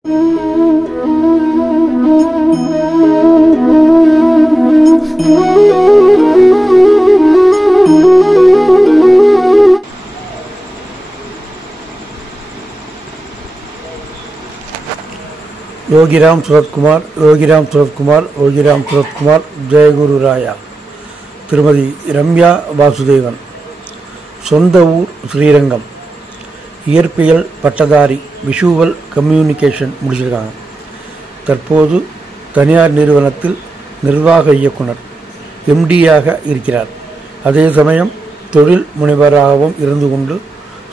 யோகிராம் சுரத்குமார், யோகிராம் சுரத்குமார், யோகிராம் சுரத்குமார், ஜெயகுரு ராயா. திருமதி ரம்யா வாசுதேவன். சொந்த ஊர் ஸ்ரீரங்கம். இயற்பியல் பட்டதாரி, விஷுவல் கம்யூனிகேஷன் முடிச்சிருக்காங்க. தற்போது தனியார் நிறுவனத்தில் நிர்வாக இயக்குனர் MD-யாக இருக்கிறார். அதே சமயம் தொழில் முனைவராகவும் இருந்து கொண்டு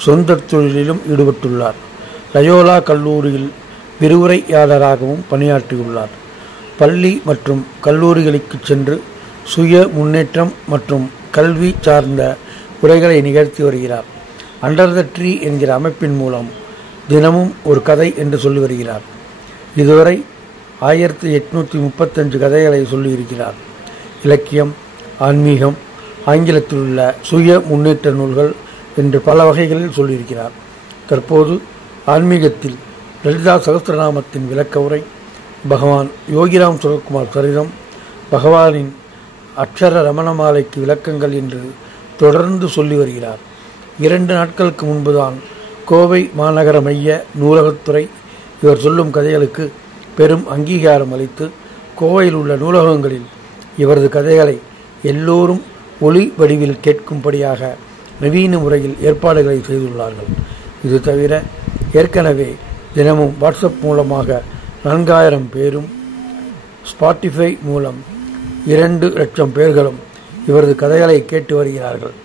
சொந்த தொழிலிலும் ஈடுபட்டுள்ளார். லயோலா கல்லூரியில் விரிவுரையாளராகவும் பணியாற்றியுள்ளார். பள்ளி மற்றும் கல்லூரிகளுக்கு சென்று சுய முன்னேற்றம் மற்றும் கல்வி சார்ந்த உரைகளை நிகழ்த்தி வருகிறார். அண்டர் த ட்ரீ என்கிற அமைப்பின் மூலம் தினமும் ஒரு கதை என்று சொல்லி வருகிறார். இதுவரை 1835 கதைகளை சொல்லியிருக்கிறார். இலக்கியம், ஆன்மீகம், ஆங்கிலத்தில் உள்ள சுய முன்னேற்ற நூல்கள் என்று பல வகைகளில் சொல்லியிருக்கிறார். தற்போது ஆன்மீகத்தில் லலிதா சகஸ்ரநாமத்தின் விளக்க உரை, பகவான் யோகிராம் சுரத்குமார் சரிதம், பகவானின் அக்ஷர ரமணமாலைக்கு விளக்கங்கள் என்று தொடர்ந்து சொல்லி வருகிறார். 2 நாட்களுக்கு முன்புதான் கோவை மாநகர மைய நூலகத்துறை இவர் சொல்லும் கதைகளுக்கு பெரும் அங்கீகாரம் அளித்து கோவையில் உள்ள நூலகங்களில் இவரது கதைகளை எல்லோரும் ஒளி வடிவில் கேட்கும்படியாக நவீன முறையில் ஏற்பாடுகளை செய்துள்ளார்கள். இது தவிர ஏற்கனவே தினமும் வாட்ஸ்அப் மூலமாக 4000 பேரும், ஸ்பாட்டிஃபை மூலம் 2 லட்சம் பேர்களும் இவரது கதைகளை கேட்டு வருகிறார்கள்.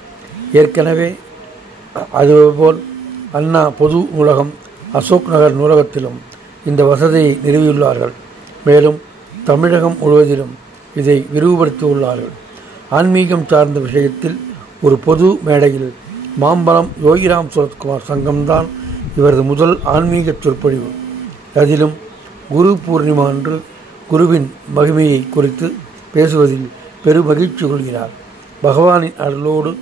ஏற்கனவே அதுபோல் அண்ணா பொது நூலகம், அசோக் நகர் நூலகத்திலும் இந்த வசதியை நிறுவியுள்ளார்கள். மேலும் தமிழகம் முழுவதிலும் இதை விரிவுபடுத்தியுள்ளார்கள். ஆன்மீகம் சார்ந்த விஷயத்தில் ஒரு பொது மேடையில் மாம்பலம் யோகிராம் சுரத்குமார் சங்கம்தான் இவரது முதல் ஆன்மீக சொற்பொழிவு. அதிலும் குரு பூர்ணிமா அன்று குருவின் மகிமையை குறித்து பேசுவதில் பெரும் மகிழ்ச்சி கொள்கிறார். பகவானின் அருளோடு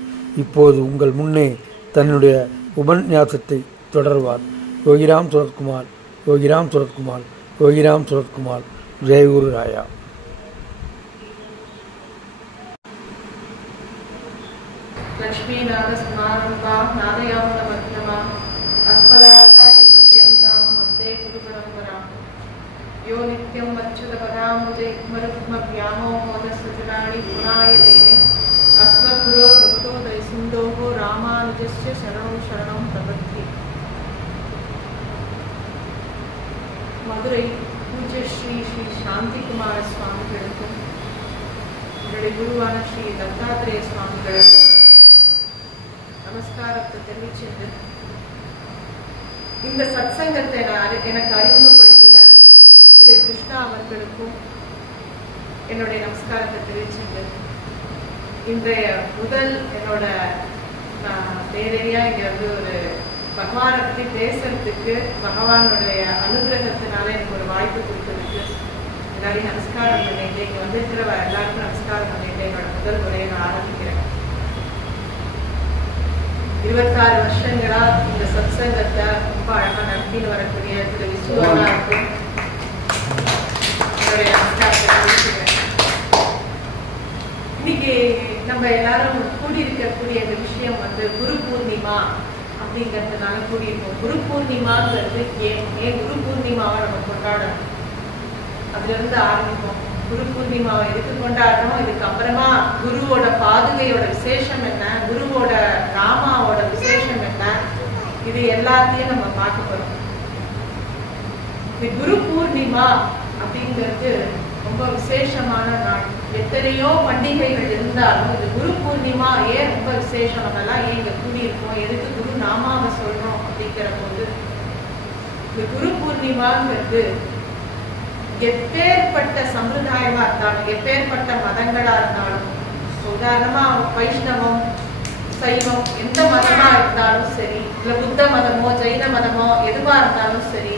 இப்போது உங்கள் முன்னே தன்னுடைய உபன்யாசத்தை தொடர்வார். யோகிராம் சுரத்குமார், யோகிராம் சுரத்குமார், யோகிராம் சுரத்குமார். ஜெயகுரு ராயா. यो नित्यं मच्युतपदाम्बुजे मरुक्मव्यामोहोदसुजनानि गुणाय देने अस्मद्गुरो भक्तोदयसिन्धोः रामानुजस्य शरणं शरणं प्रपद्ये. மதுரை பூஜ்ய ஸ்ரீ ஸ்ரீ சாந்திகுமார சுவாமிகளுக்கும் என்னுடைய குருவான ஸ்ரீ தத்தாத்திரேய சுவாமிகளுக்கும் நமஸ்காரத்தை தெரிவிச்சது. இந்த சத்சங்கத்தை எனக்கு அறிமுகப்படுத்தின திரு கிருஷ்ணா அவர்களுக்கும் என்னுடைய நமஸ்காரத்தை தெரிவிச்சது. இன்றைய முதல் என்னோட நேரடியா இங்க ஒரு பகவானை பற்றி பேசுறதுக்கு பகவானுடைய அனுகிரகத்தினால எனக்கு ஒரு வாய்ப்பு கொடுத்ததுக்கு எல்லாரையும் நமஸ்காரம் பண்ணிட்டு, இங்க வந்துருக்கிற எல்லாருக்கும் நமஸ்காரம் பண்ணிட்டு என்னோட முதல் முறையை நான் ஆரம்பிக்கிறேன். 26 வருஷங்களா இந்த சத்சங்கத்தை ரொம்ப அழகா நடத்தின்னு வரக்கூடிய திரு விஸ்வநாத்துக்கும் என்னுடைய நமஸ்காரத்தை தெரிவிச்சுக்கிறேன். இன்னைக்கு நம்ம எல்லாரும் கூடியிருக்கக்கூடிய இந்த விஷயம் குரு பூர்ணிமா அப்படிங்கிறதுனால கூடியிருக்கோம். குரு பூர்ணிமாங்கிறது ஏன் குரு பூர்ணிமாவை நம்ம கொண்டாடணும், அதுல இருந்து ஆரம்பிப்போம். குரு பூர்ணிமாவை எதுக்கு கொண்டாடுறோம், இதுக்கு அப்புறமா குருவோட பாதுகையோட விசேஷம் என்ன, குருவோட ராமாவோட விசேஷம் என்ன, இது எல்லாத்தையும் நம்ம பார்க்க போறோம். இந்த குரு பூர்ணிமா அப்படிங்கிறது ரொம்ப விசேஷமான நாள். எத்தனையோ பண்டிகைகள் இருந்தாலும் இந்த குரு பூர்ணிமா ஏன் ரொம்ப விசேஷம், நம்ம எல்லாம் ஏன் இங்க கூடியிருக்கோம், எதுக்கு குரு நாமாவை சொல்றோம் அப்படிங்கிற போது இந்த குரு பூர்ணிமாங்கிறது எப்பேற்பட்ட சம்பிரதாயமா இருந்தாலும், எப்பேற்பட்ட மதங்களா இருந்தாலும், உதாரணமா வைஷ்ணவம், சைவம், எந்த மதமா இருந்தாலும் சரி, இல்ல புத்த மதமோ ஜெயின மதமோ எதுவா இருந்தாலும் சரி,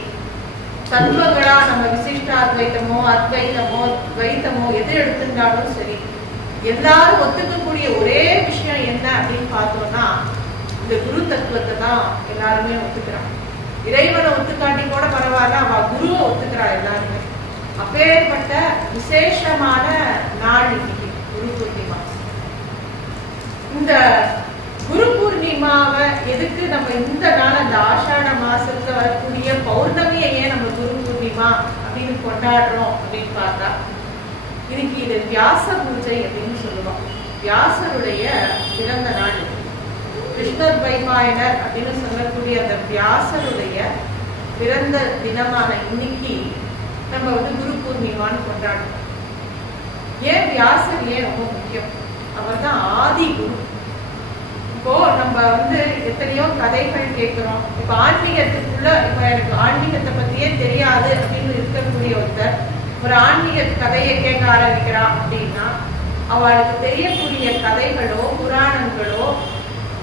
தத்துவங்களா நம்ம விசிஷ்டாத்வைத்தமோ அத்வைத்தமோ துவைத்தமோ எது எடுத்துட்டாலும் சரி, எல்லாரும் ஒத்துக்கக்கூடிய ஒரே விஷயம் என்ன அப்படின்னு பார்த்தோம்னா இந்த குரு தத்துவத்தை தான் எல்லாருமே ஒத்துக்கிறாங்க. இறைவனை ஒத்துக்காட்டி கூட பரவாயில்ல, அவ குரு அப்பேற்பட்ட விசேஷமான நாள் இன்னைக்கு குரு பூர்ணிமா. இந்த குரு பூர்ணிமாவை எதுக்கு நம்ம இந்த நாள், அந்த ஆஷாட மாசத்துல வரக்கூடிய பௌர்ணமியை ஏன் நம்ம குரு பூர்ணிமா அப்படின்னு கொண்டாடுறோம் அப்படின்னு பார்த்தா, இன்னைக்கு இது வியாச பூஜை அப்படின்னு சொல்லுவோம். வியாசருடைய பிறந்த நாள், கிருஷ்ணர் வைபாயனர் அப்படின்னு சொல்லக்கூடிய அந்த வியாசருடைய பிறந்த தினமான இன்னைக்கு நம்ம குரு பூர்ணிமான்னு கொண்டாடுறோம். ஏன் வியாசர் ஏன் ரொம்ப முக்கியம்? அவர் தான் ஆதி குரு. இப்போ நம்ம எத்தனையோ கதைகள் கேட்கிறோம். இப்ப ஆன்மீகத்துக்குள்ள இப்ப எனக்கு ஆன்மீகத்தை பத்தியே தெரியாது அப்படின்னு இருக்கக்கூடிய ஒருத்தர் ஒரு ஆன்மீக கதையை கேட்க ஆரம்பிக்கிறா அப்படின்னா, அவளுக்கு தெரியக்கூடிய கதைகளோ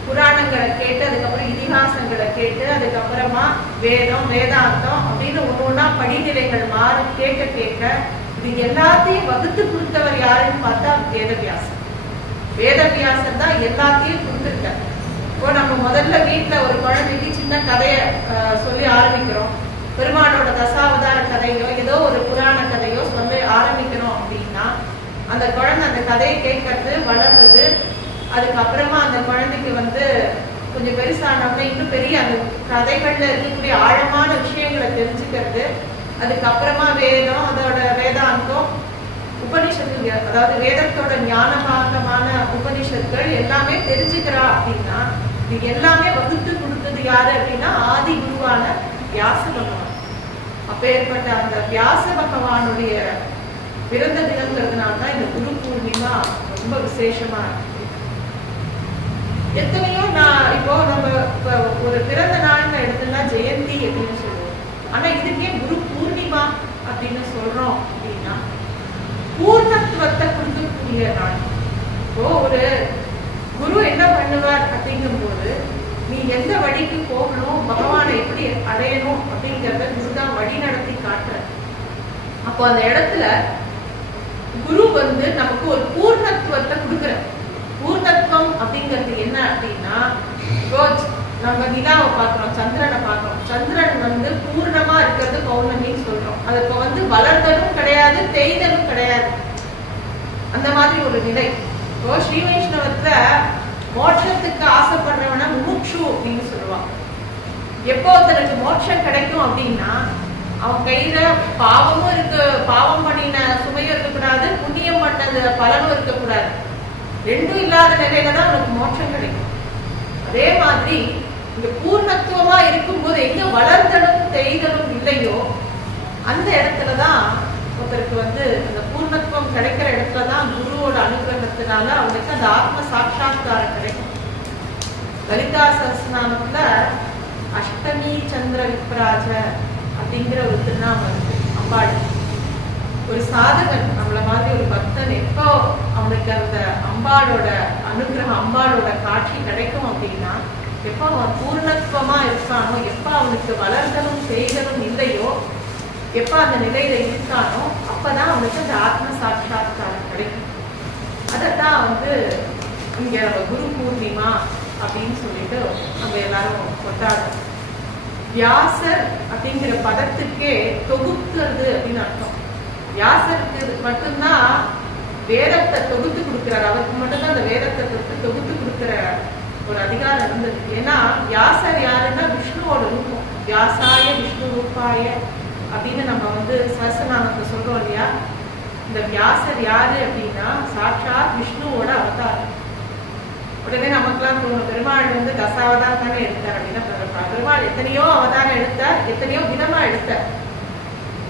புராணங்களை கேட்டு, அதுக்கப்புறம் இதிகாசங்களை கேட்டு, அதுக்கப்புறமா வேதம் வேதாந்தம் அப்படின்னு ஒவ்வொன்னா படிநிலைகள் மாறி கேட்க கேட்க இது எல்லாத்தையும் வகுத்து கொடுத்தவர் யாருன்னு பார்த்தா வேதவியாசர். வேதவியாசர் தான் எல்லாத்தையும் கொடுத்துருக்கார். இப்போ நம்ம முதல்ல வீட்டுல ஒரு குழந்தைக்கு சின்ன கதையை சொல்லி ஆரம்பிக்கிறோம். பெருமானோட தசாவதார கதையோ ஏதோ ஒரு புராண கதையோ சொல்லி ஆரம்பிக்கிறோம் அப்படின்னா, அந்த குழந்தை அந்த கதையை கேட்கறது வளர்றது. அதுக்கப்புறமா அந்த குழந்தைக்கு கொஞ்சம் பெருசானவங்க இன்னும் பெரிய அந்த கதைகள்ல இருக்கக்கூடிய ஆழமான விஷயங்களை தெரிஞ்சுக்கிறது. அதுக்கப்புறமா வேதம், அதோட வேதாந்தம், உபனிஷத்துகள், அதாவது வேதத்தோட ஞானபாகமான உபனிஷத்துகள் எல்லாமே தெரிஞ்சுக்கிறா அப்படின்னா, இது எல்லாமே வகுத்து கொடுத்தது யாரு அப்படின்னா ஆதி குருவான வியாச பகவான். அப்பேற்பட்ட அந்த வியாச பகவானுடைய பிறந்த தினங்கிறதுனால்தான் இந்த குரு பூர்ணிமா ரொம்ப விசேஷமா இருக்கு. எத்தனையோ இப்போ நம்ம ஒரு பிறந்த நாள்னு எடுத்தோம்னா ஜெயந்தி அப்படின்னு சொல்லுவோம். ஆனா இதுக்கே குரு பூர்ணிமா அப்படின்னு சொல்றோம் அப்படின்னா, பூர்ணத்துவத்தை கொடுக்கக்கூடிய நாள். இப்போ ஒரு குரு என்ன பண்ணுவார் அப்படிங்கும் போது, நீ எந்த வழிக்கு போகணும், பகவானை எப்படி அடையணும் அப்படிங்கிறத குருதான் வழி நடத்தி காட்டுற. அப்போ அந்த இடத்துல குரு நமக்கு ஒரு பூர்ணத்துவத்தை கொடுக்குற. பூர்ணத்துவம் அப்படிங்கிறது என்ன அப்படின்னா, நம்ம நிலாவை பாக்குறோம், சந்திரனை பாக்குறோம். சந்திரன் பூர்ணமா இருக்கிறது பௌர்ணமின்னு சொல்றோம். அது இப்ப வளர்ந்ததும் கிடையாது, தேய்தலும் கிடையாது, அந்த மாதிரி ஒரு நிலை. இப்போ ஸ்ரீ வைஷ்ணவத்துல மோட்சத்துக்கு ஆசைப்படுறவன முமுட்சு அப்படின்னு சொல்லுவான். எப்போ தனக்கு மோட்சம் கிடைக்கும் அப்படின்னா, அவன் கையில பாவமும் இருக்கு, பாவம் பண்ணின சுமையும் இருக்கக்கூடாது, புண்ணியம் பண்ணது பலனும் இருக்கக்கூடாது, ரெண்டும் இல்லாத நிலையில தான் அவனுக்கு மோட்சம் கிடைக்கும். அதே மாதிரி இங்க பூர்ணத்துவமா இருக்கும்போது எங்க வளர்தலும் தேய்தலும் இல்லையோ அந்த இடத்துலதான் ஒருத்தருக்கு அந்த பூர்ணத்துவம் கிடைக்கிற இடத்துலதான் குருவோட அனுகிரகத்தினால அவனுக்கு அந்த ஆத்ம சாட்சா்காரம் கிடைக்கும். லலிதா சஹஸ்ரநாமத்துல அஷ்டமி சந்திர விப்ராஜ அப்படிங்கிற ஒரு திருநாமம் இருக்கு. அம்பாள் ஒரு சாதகன், நம்மள மாதிரி ஒரு பக்தன் எப்போ அவனுக்கு அந்த அம்பாளோட அனுகிரகம், அம்பாளோட காட்சி கிடைக்கும் அப்படின்னா, எப்ப அவன் பூர்ணத்துவமா இருக்கானோ, எப்ப அவனுக்கு வளர்தலும் செய்தலும் இல்லையோ, எப்ப அந்த நிலையில இருக்கானோ, அப்பதான் அவனுக்கு அந்த ஆத்ம சாட்சா்காரம் கிடைக்கும். அதத்தான் இங்க நம்ம குரு பூர்ணிமா அப்படின்னு சொல்லிட்டு நம்ம எல்லாரும் கொண்டாடுறோம். வியாசர் அப்படிங்கிற பதத்துக்கே தொகுக்கிறது அப்படின்னு அர்த்தம். வியாசருக்கு மட்டும்தான் வேதத்தை தொகுத்து கொடுக்கிறார். அவருக்கு மட்டும்தான் அந்த வேதத்தை தொகுத்து கொடுக்கிற ஒரு அதிகாரம் இருந்தது. ஏன்னா வியாசர் யாருன்னா விஷ்ணுவோட ரூபம். வியாசாய விஷ்ணு ரூபாய அப்படின்னு நம்ம சஹஸ்ரநாமத்தை சொல்றோம் இல்லையா. இந்த வியாசர் யாரு அப்படின்னா சாட்சாத் விஷ்ணுவோட அவதாரம். உடனே நமக்குலாம் தோணும், பெருமாள் தசாவதாரம் தானே எடுத்தார் அப்படின்னா, பெருமாள் எத்தனையோ அவதாரம் எடுத்தார், எத்தனையோ விதமா எடுத்தார்.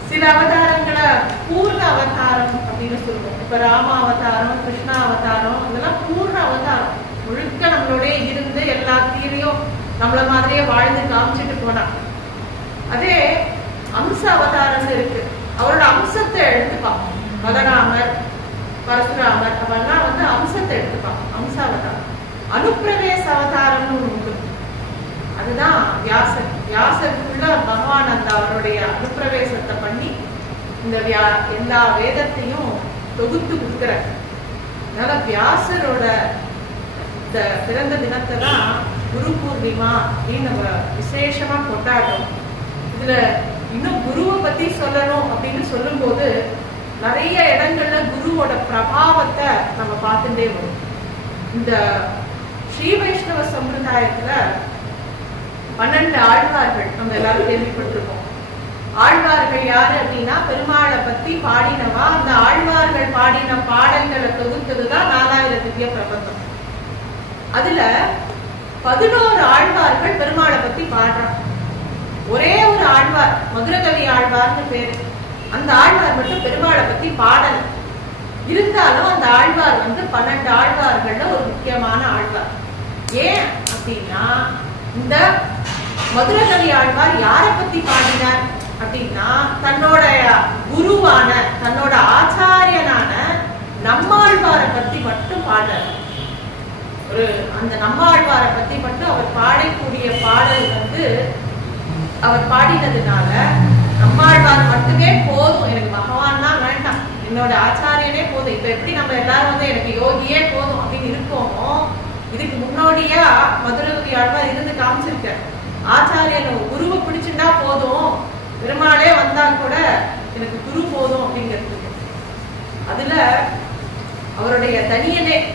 சில அவதாரங்களை பூர்ண அவதாரம் அப்படின்னு சொல்லுவோம். இப்ப ராம அவதாரம், கிருஷ்ணா அவதாரம், இதெல்லாம் பூர்ண அவதாரம். முழுக்க நம்மளோடய இருந்து எல்லாத்தையும் நம்மள மாதிரியே வாழ்ந்து காமிச்சிட்டு போனா. அதே அம்ச அவதாரம்னு இருக்கு, அவரோட அம்சத்தை எடுத்துப்பான். பலராமர், பரசுராமர் அவெல்லாம் அம்சத்தை எடுத்துப்பான், அம்ச அவதாரம். அனுப்பிரவேச அவதாரம்னு உண்டு, அதுதான் வியாசர். வியாசருக்குள்ள பகவான் அந்த அவருடைய அனுப்பிரவேசத்தை பண்ணி இந்த எல்லா வேதத்தையும் தொகுத்து கொடுக்கிறார். அதனால வியாசரோட இந்த பிறந்த தினத்தை தான் குரு பூர்ணிமா அப்படின்னு நம்ம விசேஷமா கொண்டாடுறோம். இதுல இன்னும் குருவை பத்தி சொல்லணும் அப்படின்னு சொல்லும் போது நிறைய இடங்கள்ல குருவோட பிரபாவத்தை நம்ம பார்த்துட்டே வரும். இந்த ஸ்ரீ வைஷ்ணவ சம்பிரதாயத்துல 12 ஆழ்வார்கள் நம்ம எல்லாரும் கேள்விப்பட்டிருக்கோம். ஆழ்வார்கள் யாரு அப்படின்னா பெருமாளை பத்தி பாடினவா. அந்த ஆழ்வார்கள் பாடின பாடல்களை தொகுத்ததுதான் 4000 திவ்ய பிரபந்தம். அதுல 11 ஆழ்வார்கள் பெருமாளை பத்தி பாடுறாங்க. ஒரே ஒரு ஆழ்வார், மதுரகவி ஆழ்வார்னு பேரு, அந்த ஆழ்வார் மட்டும் பெருமாளை பத்தி பாடல. இருந்தாலும் அந்த ஆழ்வார் 12 ஆழ்வார்கள்ல ஒரு முக்கியமான ஆழ்வார். ஏன் அப்படின்னா இந்த மதுரகவி ஆழ்வார் யாரை பத்தி பாடினார் அப்படின்னா தன்னோட குருவான தன்னோட ஆச்சாரியனான நம்மாழ்வாரை பத்தி மட்டும் பாடுறார். அந்த நம்மாழ்வாரை பத்தி மட்டும் அவர் பாடக்கூடிய பாடல் அவர் பாடினதுனால நம்மாழ்வார் மட்டுமே போதும், எனக்கு பகவான்னா வேண்டாம், என்னோட ஆச்சாரியனே போதும். இப்ப எப்படி நம்ம எல்லாரும் எனக்கு யோகியே போதும் அப்படின்னு இருக்கோமோ, இதுக்கு முன்னோடியா மதுரகவி ஆழ்வார் இருந்து காமிச்சிருக்க. ஆச்சாரியன் குருவை பிடிச்சுட்டா போதும், பெருமாளே வந்தா கூட எனக்கு குரு போதும் அப்படிங்கிறது. அதுல அவருடைய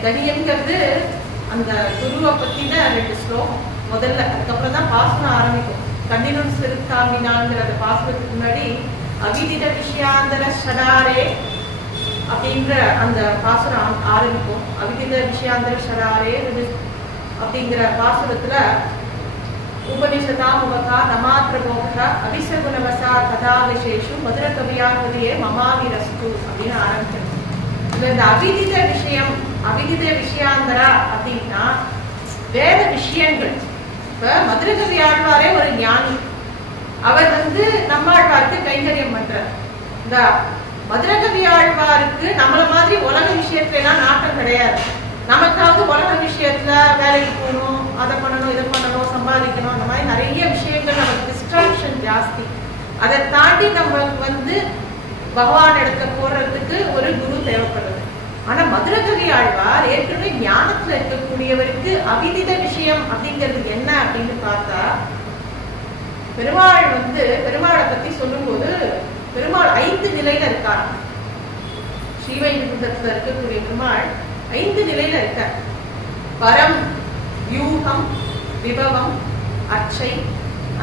தனியன்கிறது அந்த குருவை பத்தின 2 ஸ்லோகம் முதல்ல, அதுக்கப்புறம் தான் பாசனம் ஆரம்பிக்கும். கண்ணினும் சிறுத்தாமினாங்கிற அந்த பாசனத்துக்கு முன்னாடி அவிதித விஷயாந்தர ஷடாரே அப்படின்ற அந்த பாசுரம் ஆரம்பிக்கும். அவிதித விஷயாந்தர ஷடாரே அப்படிங்கிற பாசுரத்துல உபனிஷதா முகா நமாத்திரபோகா அபிஷகுணவசா கதா விசேஷம் மதுர கவியாகவே மமாவிரஸ்து அப்படின்னு ஆரம்பிக்கிறது. இந்த அவிதித விஷயம், அவிதித விஷயாந்தரா அப்படின்னா வேற விஷயங்கள். இப்ப மதுரகவி ஆழ்வாரே ஒரு ஞானி, அவர் நம்மாழ்வாருக்கு கைங்கரியம் பண்றார். இந்த மதுரகவி ஆழ்வாருக்கு நம்மள மாதிரி உலக விஷயத்துல எல்லாம் நாட்டம் கிடையாது. நமக்காவது உலக விஷயத்துல வேலைக்கு போகணும், அதை பண்ணணும், இதை பண்ணணும், சம்பாதிக்கணும், அந்த மாதிரி நிறைய விஷயங்கள் நமக்கு டிஸ்ட்ராக்ஷன் ஜாஸ்தி. அதை தாண்டி நம்ம பகவான் இடத்துல போடுறதுக்கு ஒரு குரு தேவைப்படுறது. ஆனா மதுரகவி ஆழ்வார் ஏற்கனவே ஞானத்துல இருக்கக்கூடியவருக்கு அவிதித விஷயம் அப்படிங்கிறது என்ன அப்படின்னு பார்த்தா, பெருமாள் பெருமாளை பத்தி சொல்லும் போது பெருமாள் 5 நிலையில இருக்கார். ஸ்ரீவைகுண்டத்துல இருக்கக்கூடிய பெருமாள் 5 நிலையில இருக்கார். பரம், வியூகம், விபவம், அச்சை,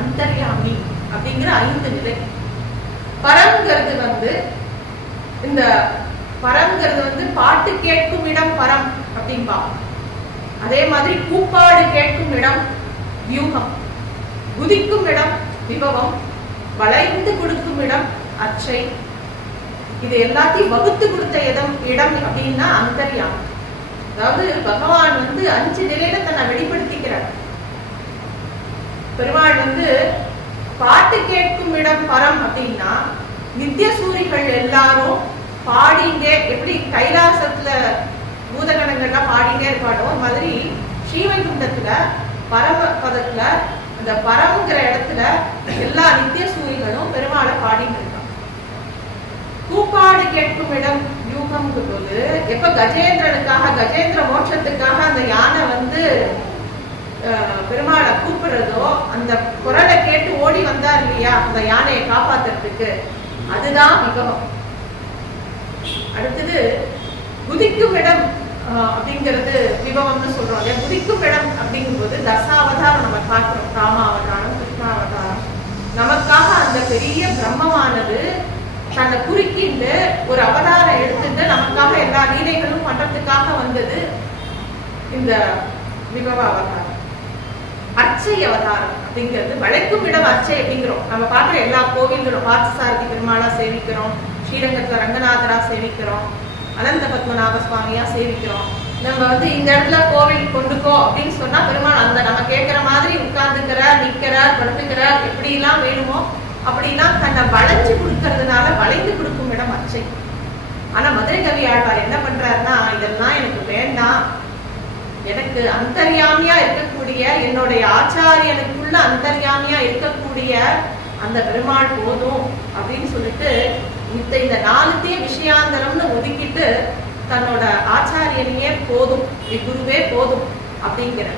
அந்தர்யாமி அப்படிங்கிற 5 நிலை. பரம்ங்கிறது இந்த பரம்ங்கிறது பாட்டு கேட்கும் இடம் பரம் அப்படின்பா. அதே மாதிரி கூப்பாடு கேட்கும் இடம் வியூகம், குதிக்கும் இடம் விபவம், வளைந்து கொடுக்கும் இடம் அச்சை, இது எல்லாத்தையும் வகுத்து கொடுத்த இடம் அப்படின்னா அந்தர்யாமி. அதாவது பகவான் 5 நிலையில தன்னை வெளிப்படுத்திக்கிறார். பெருமாள் பாட்டு கேட்கும் இடம் பரம் அப்படின்னா நித்திய சூரிகள் எல்லாரும் பாடிங்க, எப்படி கைலாசத்துல பூதகணங்கள்லாம் பாடினே இருப்பாடோ மாதிரி ஸ்ரீவைகுண்டத்துல பரமபதத்துல அந்த பரம்ங்கிற இடத்துல எல்லா நித்திய சூரிகளும் பெருமாளை பாடிட்டு இருக்காங்க. கூப்பாடு கேட்கும் இடம் யூகம் போது எப்ப கஜேந்திரனுக்காக கஜேந்திர மோட்சத்துக்காக அந்த யானை பெருமாளை கூப்பிடுறதோ, அந்த குரலை கேட்டு ஓடி வந்தார் இல்லையா அந்த யானையை காப்பாத்துறதுக்கு, அதுதான் விபவம். அடுத்தது குதிக்கும் இடம் அப்படிங்கிறது விபவம்னு சொல்றோம். குதிக்கும் இடம் அப்படிங்கும் போது தசாவதாரம் நம்ம பார்க்கிறோம். ராமாவதாரம், கிருஷ்ணாவதாரம். நமக்காக அந்த பெரிய பிரம்மமானது தன்னை குறுக்கிட்டு ஒரு அவதாரம் எடுத்துட்டு நமக்காக எல்லா லீலைகளும் பண்றதுக்காக வந்தது இந்த விபவ அவதாரம். அர்ச்சை அவதாரம் அப்படிங்கிறது வளைக்கும் இடம் அர்ச்சை அப்படிங்கிறோம். நம்ம பார்க்குற எல்லா கோவில்களும் பார்த்தசாரதி பெருமாளா சேவிக்கிறோம், ஸ்ரீரங்கத்துல ரங்கநாதரா சேவிக்கிறோம், அனந்த பத்மநாப சுவாமியா சேவிக்கிறோம். நம்ம இந்த இடத்துல கோவில் கொண்டுக்கோ அப்படின்னு சொன்னா பெருமாள் நம்ம கேட்கிற மாதிரி உட்கார்ந்துக்கிறார், நிக்கிறார், படுத்துக்கிறார், எப்படி எல்லாம் வேணுமோ அப்படிலாம் தன்னை வளைஞ்சு கொடுக்கறதுனால வளைந்து கொடுக்கும் இடம் அர்ச்சை. ஆனா மதுரகவி ஆழ்வார் என்ன பண்றாருன்னா, இதெல்லாம் எனக்கு வேண்டாம், எனக்கு அந்தர்யாமியா இருக்கக்கூடிய என்னுடைய ஆச்சாரியனுக்குள்ள அந்தர்யாமியா இருக்கக்கூடிய அந்த பெருமாள் போதும் அப்படின்னு சொல்லிட்டு இந்த 4 விஷயாந்தரம்னு ஒதுக்கிட்டு தன்னோட ஆச்சாரியனையே போதும், குருவே போதும் அப்படிங்கிற.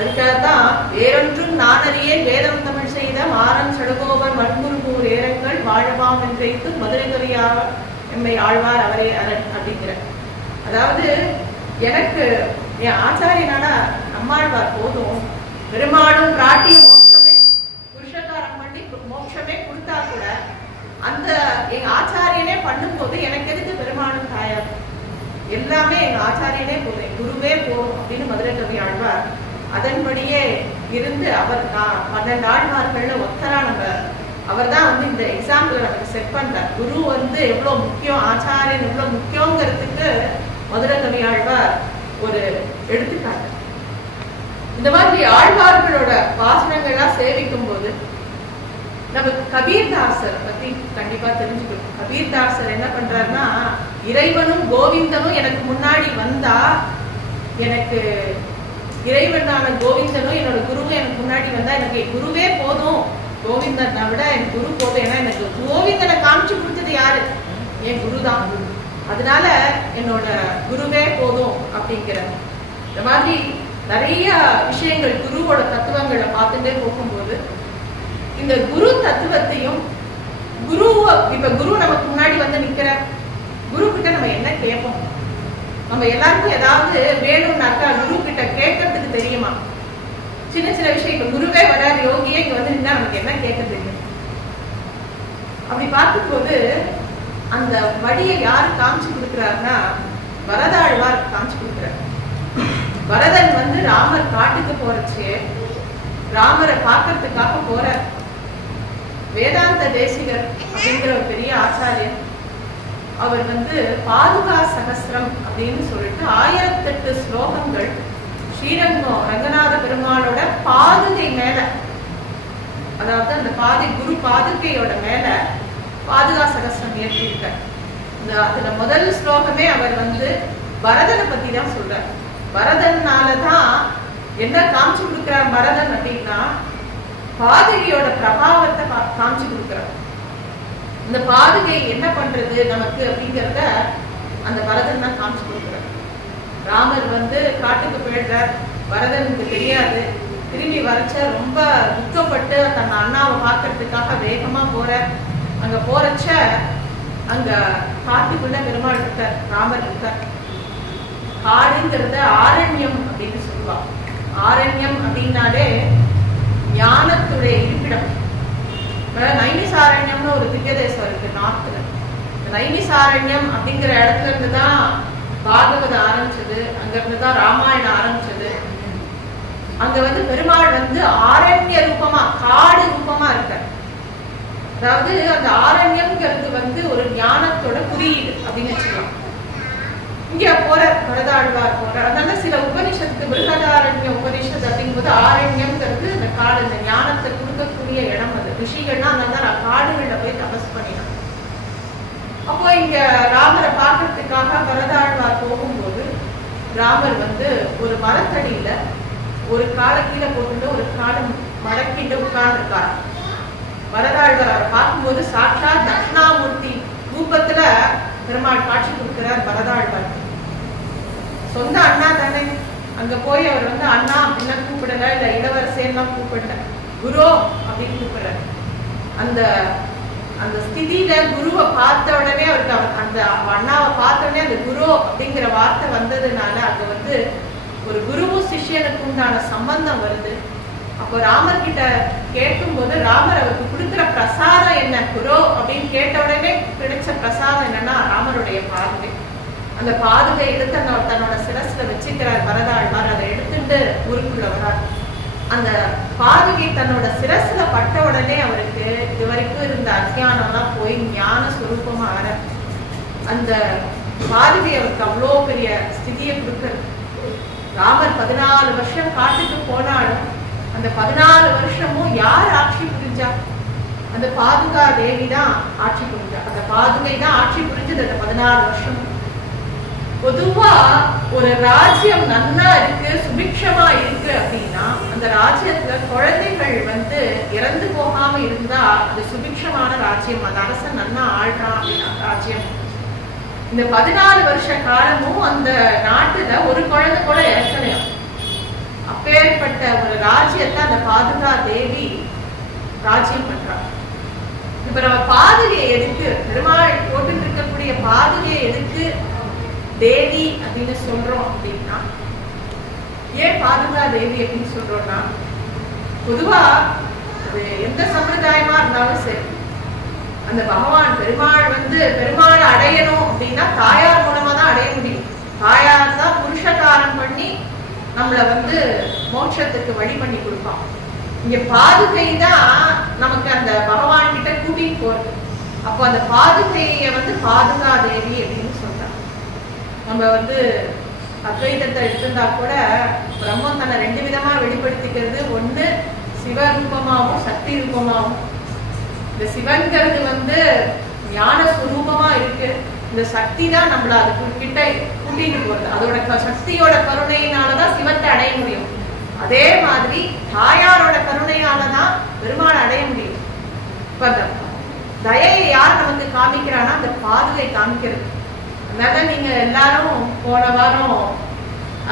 அதுக்காகத்தான் வேறொன்றும் நானறியே வேதம் தமிழ் செய்த மாறன் சடுகோபன் வன்புருகூர் ஏரங்கள் வாழவாம் என்றைத்து மதுரை கவியாக எம்மை ஆழ்வார் அவரே அரண் அப்படிங்கிற. அதாவது எனக்கு என் ஆச்சாரியனான நம்மாழ்வார் போதும், பெருமாளும் பிராட்டிய மோட்சமே புருஷகாரம் பண்ணி மோட்சமே கொடுத்தா கூட அந்த எங்க ஆச்சாரியனே பண்ணும்போது எனக்கு எதுக்கு பெருமாளும் தாயார், எல்லாமே எங்க ஆச்சாரியனே போதும், குருவே போதும் அப்படின்னு மதுரை கவி ஆழ்வார் அதன்படியே இருந்து அவர் 12 ஆழ்வார்கள்ல ஒத்தரா அவர் தான் வந்து இந்த எக்ஸாம்பிள் நமக்கு செட் பண்றார். குரு வந்து எவ்வளவு முக்கியம், ஆச்சாரியன் எவ்வளவு முக்கியங்கிறதுக்கு மதுரை கவி ஆழ்வார் ஒரு எடுத்துக்காட்டு. இந்த மாதிரி ஆழ்வார்களோட வாசனங்கள்லாம் சேவிக்கும் போது நம்ம கபீர்தாசர் பத்தி கண்டிப்பா தெரிஞ்சுக்கணும். கபீர்தாசர் என்ன பண்றாருன்னா, இறைவனும் கோவிந்தனும் எனக்கு முன்னாடி வந்தா, எனக்கு இறைவனான கோவிந்தனும் என்னோட குருவும் எனக்கு முன்னாடி வந்தா எனக்கு குருவே போதும், கோவிந்தனை விட எனக்கு குரு போதும். ஏன்னா எனக்கு கோவிந்தனை காமிச்சு கொடுத்தது யாரு, என் குரு தான். அதனால என்னோட குருவே போதும் அப்படிங்கிற இந்த மாதிரி நிறைய விஷயங்கள் குருவோட தத்துவங்களை பார்த்துட்டே போகும்போது இந்த குரு தத்துவத்தையும் இப்ப குரு நமக்கு முன்னாடி வந்து நிக்கிற குரு கிட்ட நம்ம என்ன கேட்போம்? நம்ம எல்லாருக்கும் ஏதாவது வேணும்னாக்கா குரு கிட்ட கேட்கறதுக்கு தெரியுமா? சின்ன சின்ன விஷயம். இப்ப குருவே வராது, யோகியே இங்க வந்து நின்னா நமக்கு என்ன கேட்க தெரியும்? அப்படி பார்க்கும்போது அந்த வழியை யாரு காமிச்சு கொடுக்கிறாருன்னா வரதாழ்வார் காமிச்சு கொடுக்கிறார். வரதன் வந்து ராமர் காட்டுக்கு போறச்சு ராமரை பார்க்கறதுக்காக போற வேதாந்த தேசிகர் அப்படிங்கிற ஒரு பெரிய ஆச்சாரியர், அவர் வந்து பாதுகா சகஸ்திரம் அப்படின்னு சொல்லிட்டு 1008 ஸ்லோகங்கள் ஸ்ரீரங்கம் ரங்கநாத பெருமாளோட பாதுகை மேல, அதாவது அந்த குரு பாதுகையோட மேல பாதுகா சகஸ்திரம் ஏற்றிருக்கார். அதுல முதல் ஸ்லோகமே அவர் வந்து பரதனை பத்தி தான் சொல்றார். பரதனாலதான் என்ன காமிச்சு கொடுக்கிறார் பரதன் அப்படின்னா, பாதுகையோட பிரபாவத்தை காமிச்சு கொடுக்கிறார். இந்த பாதுகை என்ன பண்றது நமக்கு அப்படிங்கறத அந்த பரதன் தான் காமிச்சு கொடுக்கிறார். ராமர் வந்து காட்டுக்கு போயிடுறார், பரதனுக்கு தெரியாது. திரும்பி வரைச்ச ரொம்ப துக்கப்பட்டு தன் அண்ணாவை பார்க்கறதுக்காக வேகமா போற. அங்க போறச்ச அங்க காட்டுக்குள்ள பெருமாள் இருக்கார், ராமர் இருக்கார். காடுங்கிறத ஆரண்யம் அப்படின்னு சொல்லுவாங்க. ஆரண்யம் அப்படின்னாலே ஞானத்துடைய இருப்பிடம். நைமிசாரண்யம்னு ஒரு திவ்ய தேசம் இருக்கு நார்த்ல. நைமிசாரண்யம் அப்படிங்கிற இடத்துல இருந்துதான் பாகவதம் ஆரம்பிச்சது, அங்க இருந்துதான் ராமாயணம் ஆரம்பிச்சது. அங்க வந்து பெருமாள் வந்து ஆரண்ய ரூபமா காடு ரூபமா இருக்க. அதாவது அந்த ஆரண்யம்ங்கிறது வந்து ஒரு ஞானத்தோட குறியீடு அப்படின்னு வச்சுக்கலாம். இங்க போற வரதாழ்வார் போற, அதனால சில உபனிஷத்து பிருகதாரண்ய உபனிஷத்து அப்படிங்கும்போது ஆரண்யம்ங்கிறது இந்த காடு, இந்த ஞானத்தை கொடுக்கக்கூடிய இடம். அது ரிஷிகள்னா அதனால காடுகள்ல போய் தபஸ் பண்ணினான். அப்போ இங்க ராமரை பார்க்கறதுக்காக வரதாழ்வார் போகும்போது ராமர் வந்து ஒரு மரத்தடியில ஒரு காலை கீழே போட்டு ஒரு காலை மடக்கிட்டு உட்கார்ந்துருக்கார். வரதாழ்வார் அவரை பார்க்கும்போது சாட்சா தட்சிணாமூர்த்தி ரூபத்துல பெருமாள் காட்சி கொடுக்கிறார் வரதாழ்வார். சொந்த அண்ணா தானே. அங்க போய் அவர் வந்து அண்ணா அப்படின்னா கூப்பிடல, இல்ல இளவரசேன்னா கூப்பிடல, குரு அப்படின்னு கூப்பிடுற. அந்த அந்த ஸ்திதியில குருவை பார்த்த உடனே அவருக்கு அந்த அண்ணாவை பார்த்த உடனே அந்த குரு அப்படிங்கிற வார்த்தை வந்ததுனால அங்க வந்து ஒரு குருவும் சிஷ்யனுக்கு உண்டான சம்பந்தம் வருது. அப்போ ராமர் கிட்ட கேட்கும் போது ராமர் அவருக்கு கொடுக்கிற பிரசாதம் என்ன, குரு அப்படின்னு கேட்ட உடனே கிடைச்ச பிரசாதம் என்னன்னா ராமருடைய பாதுகை. அந்த பாதுகை எடுத்து தன்னோட சிரஸ்ல வச்சுக்கிறார் வரதாழ்வார். அதை எடுத்துட்டு ஊருக்குள்ள வரார். அந்த பாதுகை தன்னோட சிரஸ்ல பட்ட உடனே அவருக்கு இது வரைக்கும் இருந்த அஜ்ஞானம் எல்லாம் போய் ஞான சுரூபமா ஆற. அந்த பாதுகை அவருக்கு அவ்வளோ பெரிய ஸ்திதியை கொடுக்கிறது. ராமர் 14 வருஷம் காட்டுக்கு போனாலும் அந்த 14 வருஷமும் யார் ஆட்சி புரிஞ்சா? அந்த பாதுகா தேவி தான் ஆட்சி புரிஞ்சா. அந்த பாதுகை தான் ஆட்சி புரிஞ்சது அந்த 14 வருஷம். பொதுவா ஒரு ராஜ்யம் நல்லா இருக்கு, சுபிக்ஷமா இருக்கு அப்படின்னா அந்த ராஜ்யத்துல குழந்தைகள் வந்து இறந்து போகாம இருந்தா அது சுபிக்ஷமான ராஜ்யம். அந்த அரசன் நல்லா ஆள்றான் அப்படின்னா ராஜ்யம். இந்த 14 வருஷ காலமும் அந்த நாட்டுல ஒரு குழந்தை கூட இறக்கலையா. அப்ப அப்பேற்பட்ட ஒரு ராஜ்யத்தை அந்த பாதுகா தேவி ராஜ்யம் பண்றாங்க. இப்ப நம்ம பாதுகையை எதுக்கு, பெருமாள் போட்டு இருக்கக்கூடிய பாதுகையை எதுக்கு தேவி அப்படின்னு சொல்றோம் அப்படின்னா, ஏன் பாதுகா தேவி அப்படின்னு சொல்றோம்னா, பொதுவா அது எந்த சம்பிரதாயமா இருந்தாலும் சரி, அந்த பகவான் பெருமாள் அடையணும் அப்படின்னா தாயார் மூலமா தான் அடைய முடியும். தாயார் தான் புருஷகாரம் பண்ணி நம்மள மோட்சத்துக்கு வழி பண்ணி கொடுப்பான். இங்க பாதுகை தான் நமக்கு அந்த பகவான் கிட்ட கூட்டிட்டு போறது. அப்போ அந்த பாதுகைய பாதுகா தேவி அப்படின்னு சொல்றாங்க. நம்ம அத்வைதத்தை எடுத்திருந்தா கூட பிரம்மம் தன்னை 2 விதமா வெளிப்படுத்திக்கிறது. ஒண்ணு சிவரூபமாவும் சக்தி ரூபமாவும். இந்த சிவன்கிறது ஞான சுரூபமா இருக்கு. இந்த சக்தி தான் நம்மள அது கிட்ட கூட்டிட்டு போறது. அதோட சக்தியோட கருணையினாலதான் சிவத்தை அடைய முடியும். அதே மாதிரி தாயாரோட கருணையாலதான் பெருமாள் அடைய முடியும். இப்ப அந்த தயையை யார் நமக்கு காமிக்கிறான்னா அந்த பாதுகை காமிக்கிறது. அதனால நீங்க எல்லாரும் போன வாரம்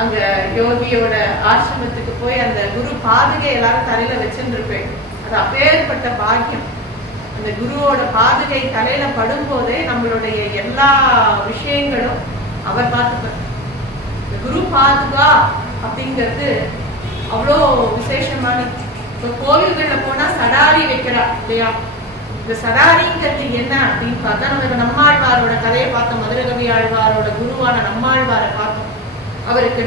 அங்க யோகியோட ஆசிரமத்துக்கு போய் அந்த குரு பாதுகை எல்லாரும் தலையில வச்சுருப்பேன். அது அப்பேற்பட்ட பாக்கியம். அந்த குருவோட பாதுகை தலையில படும் போதே நம்மளுடைய எல்லா விஷயங்களும் அவர் பார்த்துப்பார். இந்த குரு பாதுகா அப்படிங்கிறது அவ்வளோ விசேஷமான. இப்ப கோவில்கள்ல போனா சடாரி வைக்கிறா இல்லையா? இந்த சடாரிங்கிறது என்ன அப்படின்னு பார்த்தா, நம்ம நம்மாழ்வாரோட கதையை பார்த்தோம். மதுரகவி ஆழ்வாரோட குருவான நம்மாழ்வாரை பார்த்தோம்.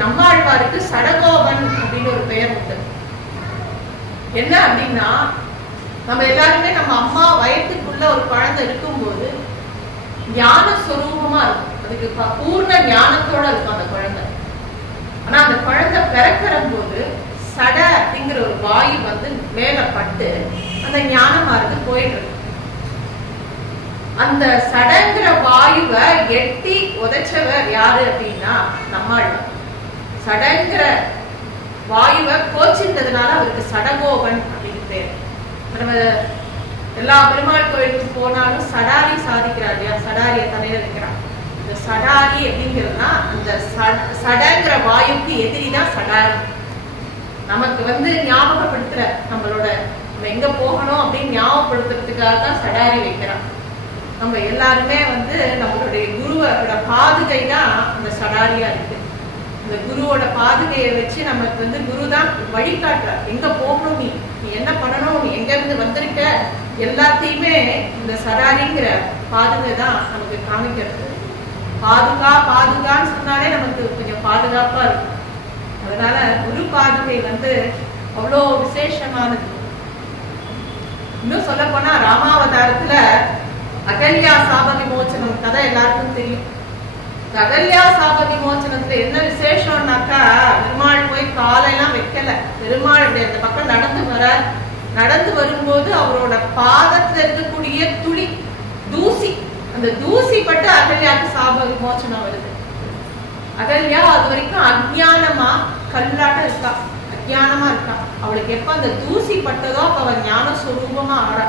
நம்மாழ்வாருக்கு சடகோபன் அப்படின்னு ஒரு பெயர் உண்டு. என்ன அப்படின்னா, நம்ம எல்லாருமே நம்ம அம்மா வயத்துக்குள்ள ஒரு குழந்தை இருக்கும்போது ஞான ஸ்வரூபமா இருக்கும். அதுக்கு பூர்ண ஞானத்தோட இருக்கும் அந்த குழந்தை. ஆனா அந்த குழந்தை பிறக்கிற போது சட அப்படிங்கிற ஒரு வாயு மேல பட்டு அந்த ஞானமானது போயிடுறது. அந்த சடங்கிற வாயுவை எட்டி உதைச்சவர் யாரு அப்படின்னா நம்மாழ்வார். சடங்கிற வாயுவை கோச்சின்றதுனால அவருக்கு சடகோபன் அப்படின்னு பேர். நம்ம எல்லா பெருமாள் கோயிலுக்கு போனாலும் சடாரி சாதிக்கிறார் இல்லையா? சடாரிய தலையில வைக்கிறார். இந்த சடாரி அப்படிங்கிறதுனா அந்த சடங்கிற வாயுக்கு எதிரிதான் சடாரி. நமக்கு ஞாபகப்படுத்துற நம்ம எங்க போகணும் அப்படின்னு ஞாபகப்படுத்துறதுக்காக தான் சடாரி வைக்கிறான். நம்ம எல்லாருமே நம்மளுடைய குருவோட பாதுகை தான் அந்த சடாரியா இருக்கு. இந்த குருவோட பாதுகையை வச்சு நமக்கு குருதான் வழிகாட்டுற. எங்க போகணும், நீ என்ன பண்ணணும், நீ எங்க இருந்து வந்திருக்க, எல்லாத்தையுமே இந்த சடாரிங்கிற பாதுகை தான் நமக்கு காமிக்கிறது. பாதுகான்னு சொன்னாலே நமக்கு கொஞ்சம் பாதுகாப்பா இருக்கும். அதனால குரு பாதுகை அவ்வளோ விசேஷமானது. இன்னும் சொல்ல போனா ராமாவதாரத்துல அகல்யா சாப விமோச்சனம் கதை எல்லாருக்கும் தெரியும். அகல்யா சாப விமோச்சனத்துல என்ன விசேஷம்னாக்கா, பெருமாள் போய் காலையெல்லாம் வைக்கல. பெருமாள் அந்த பக்கம் நடந்து வரும்போது அவரோட பாதத்துல இருக்கக்கூடிய துளி தூசி, அந்த தூசி பட்டு அகல்யாவுக்கு சாப விமோச்சனம் வருது. அகல்யா அது வரைக்கும் அஜ்ஞானமா கல்லாட்டம் இருக்கா, அஜ்ஞானமா இருக்கா. அவளுக்கு எப்ப அந்த தூசி பட்டதோ அப்ப அவன் ஞான சுரூபமா ஆறா.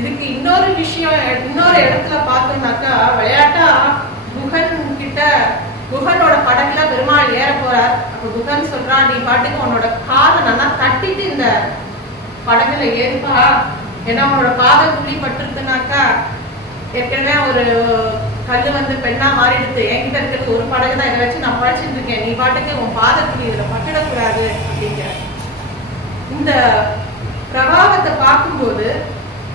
இதுக்கு இன்னொரு விஷயம், இன்னொரு இடத்துல பார்த்தோம்னாக்கா, விளையாட்டா குகனோட படகுல பெருமாள் ஏற போறார். அப்ப குகன் சொல்றான், நீ பாட்டுக்கு உன்னோட காலை நல்லா தட்டிட்டு இந்த படகுல ஏறுப்பா, ஏன்னா உன்னோட பாதை துளி பட்டுருக்குனாக்கா ஏற்கனவே ஒரு கல்லு பெண்ணா மாறிடுது, என்கிட்ட இருக்கிறது ஒரு படகு தான், இதை வச்சு நான் பழச்சிட்டு இருக்கேன், நீ பாட்டுக்கு உன் பாதை துளி இதுல பட்டுடக்கூடாது அப்படிங்கிற இந்த பிரபாவத்தை பார்க்கும்போது,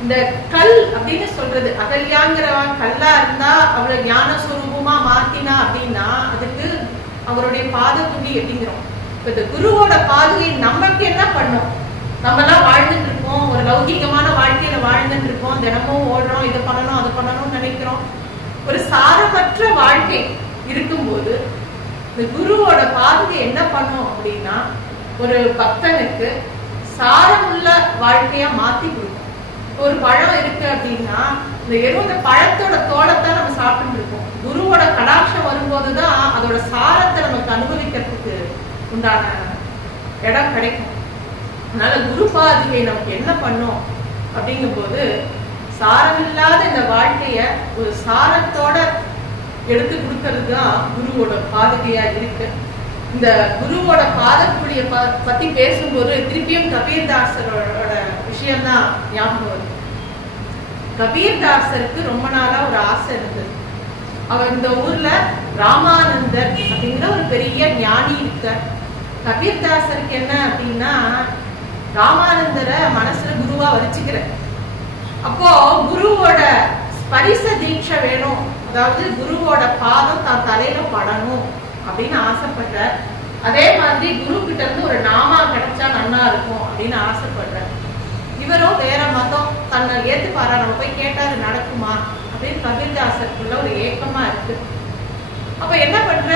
இந்த கல் அப்படின்னு சொல்றது அகல்யாங்கிறவன் கல்லா இருந்தா அவளை ஞான சுரூபமா மாத்தினா அப்படின்னா அதுக்கு அவருடைய பாத துளி அப்படிங்கிறோம். இப்ப இந்த குருவோட பாதுகை நமக்கு என்ன பண்ணும்? நம்ம எல்லாம் வாழ்ந்துட்டு இருக்கோம், ஒரு லௌகிகமான வாழ்க்கையில வாழ்ந்துட்டு இருக்கோம், தினமும் ஓடுறோம், இதை பண்ணணும் அதை பண்ணணும்னு நினைக்கிறோம். ஒரு சாரமற்ற வாழ்க்கை இருக்கும்போது இந்த குருவோட பாதுகை என்ன பண்ணும் அப்படின்னா, ஒரு பக்தனுக்கு சாரமுள்ள வாழ்க்கையா மாத்தி கொடுக்கும். ஒரு பழம் இருக்கு அப்படின்னா இந்த பழத்தோட தோளத்தான் நம்ம சாப்பிட்டு இருக்கோம். குருவோட கடாட்சம் வரும்போதுதான் அதோட சாரத்தை நமக்கு அனுபவிக்கிறதுக்கு உண்டான இடம் கிடைக்கும். அதனால குரு பாதுகை நமக்கு என்ன பண்ணும் அப்படிங்கும் போது, சாரமில்லாத இந்த வாழ்க்கைய ஒரு சாரத்தோட எடுத்து கொடுக்கறது தான் குருவோட பாதுகையா இருக்கு. இந்த குருவோட பாதக்குடிய பத்தி பேசும்போது திருப்பியும் கபீர்தாசரோட விஷயம்தான் ஞாபகம் வருது. கபீர்தாசருக்கு ரொம்ப நாளா ஒரு ஆசை இருந்தது. அவர் இந்த ஊர்ல ராமானந்தர் அப்படிங்கிற ஒரு பெரிய ஞானி இருக்கார். கபீர்தாசருக்கு என்ன அப்படின்னா, ராமானந்தரை மனசுல குருவா வச்சுக்கிற. அப்போ குருவோட ஸ்பரிச தீட்சை வேணும், அதாவது குருவோட பாதம் தான் தலையில படணும் அப்படின்னு ஆசைப்படுற. அதே மாதிரி குரு கிட்ட இருந்து ஒரு நாமா கிடைச்சா நல்லா இருக்கும் அப்படின்னு ஆசைப்படுற. இவரும் வேற மதம், தன்னை ஏத்துப்பாரா, நம்ம போய் கேட்டா அது நடக்குமா அப்படின்னு கபீர்தாசருக்குள்ள ஒரு ஏக்கமா இருக்கு. அப்ப என்ன பண்ற,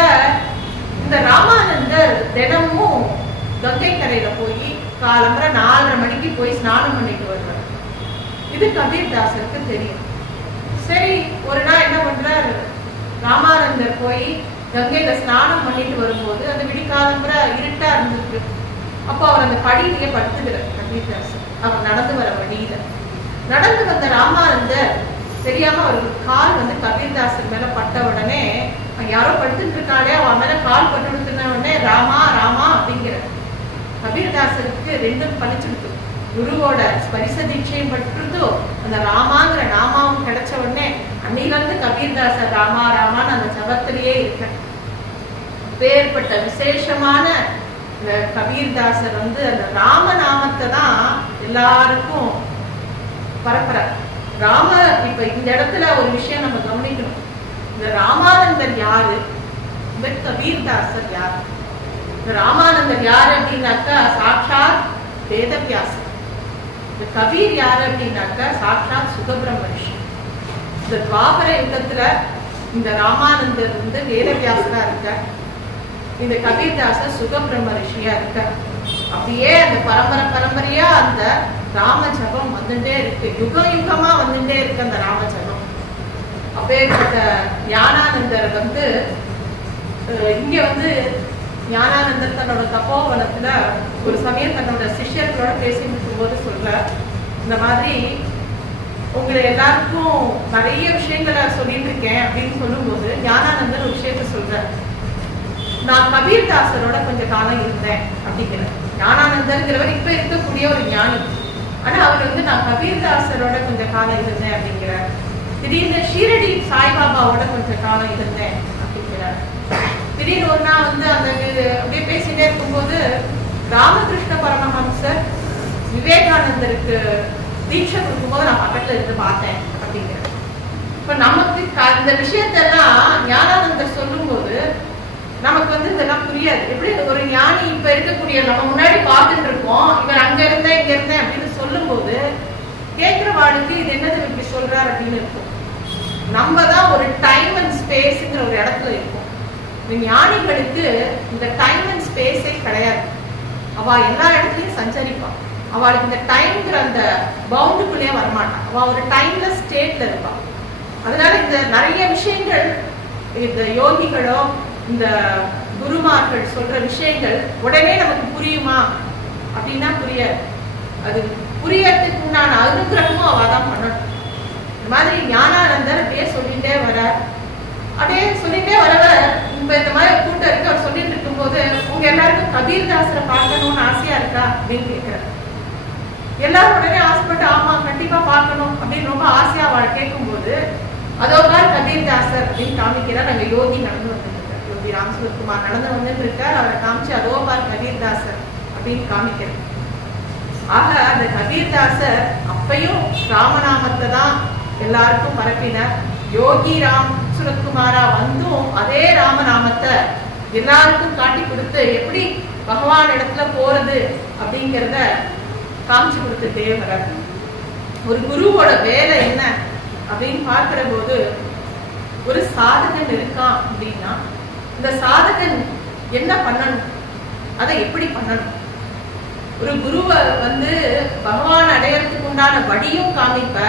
இந்த ராமானந்தர் தினமும் கங்கை கரையில போய் காலம்பர 4:30 மணிக்கு போய் ஸ்நானம் பண்ணிட்டு வருவார். இது கபீர்தாசருக்கு தெரியும். சரி, ஒரு நாள் என்ன பண்றார், ராமானந்தர் போய் கங்கையில ஸ்நானம் பண்ணிட்டு வரும்போது அந்த விடிகாலம்பர இருட்டா இருந்திருக்கு. அப்போ அவர் அந்த படியிலேயே படுத்துக்கிறார் கபீர்தாசர். அவர் நடந்து வர வழியில நடந்து வந்த ராமானந்தர் தெரியாம அவருக்கு கால் கபீர்தாசர் மேல பட்ட உடனே, யாரோ படுத்துட்டு இருக்காளே அவன் மேல கால் பட்டு விடுத்துன உடனே ராமா ராமா அப்படிங்கிற. கபீர்தாசருக்கு ரெண்டும் பழிச்சுடுத்து. குருவோட ஸ்பரிச தீட்சையும் பட்டுருந்தோ, அந்த ராமாங்கிற நாமாவும் கிடைச்ச உடனே அன்னையில இருந்து கபீர்தாசர் ராமா ராமான்னு அந்த ஜபத்திலேயே இருக்க. பேர்பட்ட விசேஷமான கபீர்தாசர் அந்த ராமநாமத்தை தான் எல்லாருக்கும் பரப்புற. ராம இப்ப இந்த இடத்துல ஒரு விஷயம் நம்ம கவனிக்கணும். இந்த ராமானந்தர் யாரு, இந்த கபீர்தாசர் யாரு? இந்த ராமானந்தர் யாரு அப்படின்னாக்கா சாட்சாத் வேதவியாசர். இந்த கபீர் யாரு அப்படின்னாக்கா சாட்சாத் சுகபிரம்ம ரிஷி. இந்த துவாபர யுகத்துல இந்த ராமானந்தர் வேதவியாசரா இருக்க, இந்த கபீர்தாசர் சுகபிரம்ம ரிஷியா இருக்க. அப்படியே அந்த பரம்பரையா அந்த ராம ஜபம் வந்துட்டே இருக்கு, யுக யுகமா வந்துட்டே இருக்கு அந்த ராம ஜபம். அப்பேற்பட்ட ஞானானந்தர் இங்க ஞானானந்தர் தன்னோட தப்போவனத்துல ஒரு சமயம் தன்னோட சிஷ்யர்களோட பேசிட்டு இருக்கும் போது சொல்ற, இந்த மாதிரி உங்களை எல்லாருக்கும் நிறைய விஷயங்களை சொல்லிட்டு இருக்கேன் அப்படின்னு சொல்லும் போது ஞானானந்தர் ஒரு விஷயத்த சொல்ற, நான் கபீர்தாசரோட கொஞ்ச காலம் இருந்தேன் அப்படிங்கிற. ஞானானந்தர்ங்கிறவர் இப்ப இருக்கக்கூடிய ஒரு ஞானி. ஆனா அவர் நான் கபீர்தாசரோட கொஞ்ச காலம் இருந்தேன் அப்படிங்கிறார். திடீர்னு ஷீரடி சாய்பாபாவோட கொஞ்ச காலம் இருந்தேன் அப்படிங்கிறார். திடீர்னு ஒரு நாள் அந்த அப்படியே பேசிட்டே இருக்கும்போது ராமகிருஷ்ண பரமஹம்சர் விவேகானந்தருக்கு தீட்சை கொடுக்கும்போது நான் பக்கத்துல இருந்து பார்த்தேன் அப்படிங்கிறார். இப்ப நமக்கு இந்த விஷயத்தெல்லாம் ஞானானந்தர் சொல்லும் போது நமக்கு இதெல்லாம் புரியாது. எப்படி ஒரு ஞானி இப்ப இருக்கக்கூடிய நம்ம முன்னாடி பார்த்துட்டு இருக்கோம், இவர் அங்க இருந்தேன் இங்க இருந்தேன் அப்படின்னு சொல்லும் போது கேட்கிறவாளுக்கு இது என்னது இப்படி சொல்றாரு அப்படின்னு இருக்கும். நம்ம தான் ஒரு டைம் அண்ட் ஸ்பேஸ்ங்கிற ஒரு இடத்துல இருக்கும். ஞானிகளுக்கு இந்த டைம் அண்ட் ஸ்பேஸே கிடையாது. அவ எல்லா இடத்துலயும் சஞ்சரிப்பான். அவளுக்கு இந்த டைம்ங்கிற அந்த பவுண்டுக்குள்ளேயே வரமாட்டான். அவ ஒரு டைம்லெஸ் ஸ்டேட்ல இருப்பான். அதனால இந்த நிறைய விஷயங்கள் இந்த யோகிகளோ இந்த குருமார்கள் சொல்ற விஷயங்கள் உடனே நமக்கு புரியுமா அப்படின்னா புரியாது. அது புரியறதுக்கு உண்டான அனுகிரகமும் அவதான் பண்ணணும். இந்த மாதிரி ஞானானந்தர் அப்படியே சொல்லிட்டே வர, அப்படியே சொல்லிட்டே வரவர் இப்ப இந்த மாதிரி கூட்டம் இருக்கு. அவர் சொல்லிட்டு இருக்கும் போது உங்க எல்லாருக்கும் கபீர்தாசரை பார்க்கணும்னு ஆசையா இருக்கா அப்படின்னு கேட்கிறார். எல்லாரும் உடனே ஆசைப்பட்டு ஆமா கண்டிப்பா பார்க்கணும் அப்படின்னு ரொம்ப ஆசையா அவள் கேட்கும் போது அதோபார் கபீர்தாசர் அப்படின்னு காமிக்கிறார். அங்க யோகி நடந்து வந்துருக்கார், யோகி ராமசுவர்குமார் நடந்து வந்துட்டு இருக்கார். அவரை காமிச்சு அதோபார் கபீர்தாசர் அப்படின்னு காமிக்கிறார். ஆக அந்த கபீர்தாசர் அப்பையும் ராமநாமத்தை தான் எல்லாருக்கும் பரப்பினார். யோகி ராம் சுரத்குமாரா அதே ராமநாமத்தை எல்லாருக்கும் காட்டி கொடுத்து எப்படி பகவான் இடத்துல போறது அப்படிங்கிறத காமிச்சு கொடுத்துட்டே வர. ஒரு குருவோட வேலை என்ன அப்படின்னு பார்க்கிற போது, ஒரு சாதகன் இருக்கான் அப்படின்னா இந்த சாதகன் என்ன பண்ணணும், அதை எப்படி பண்ணணும். ஒரு குருவை பகவான் அடையறதுக்கு உண்டான வழியும் காமிப்ப,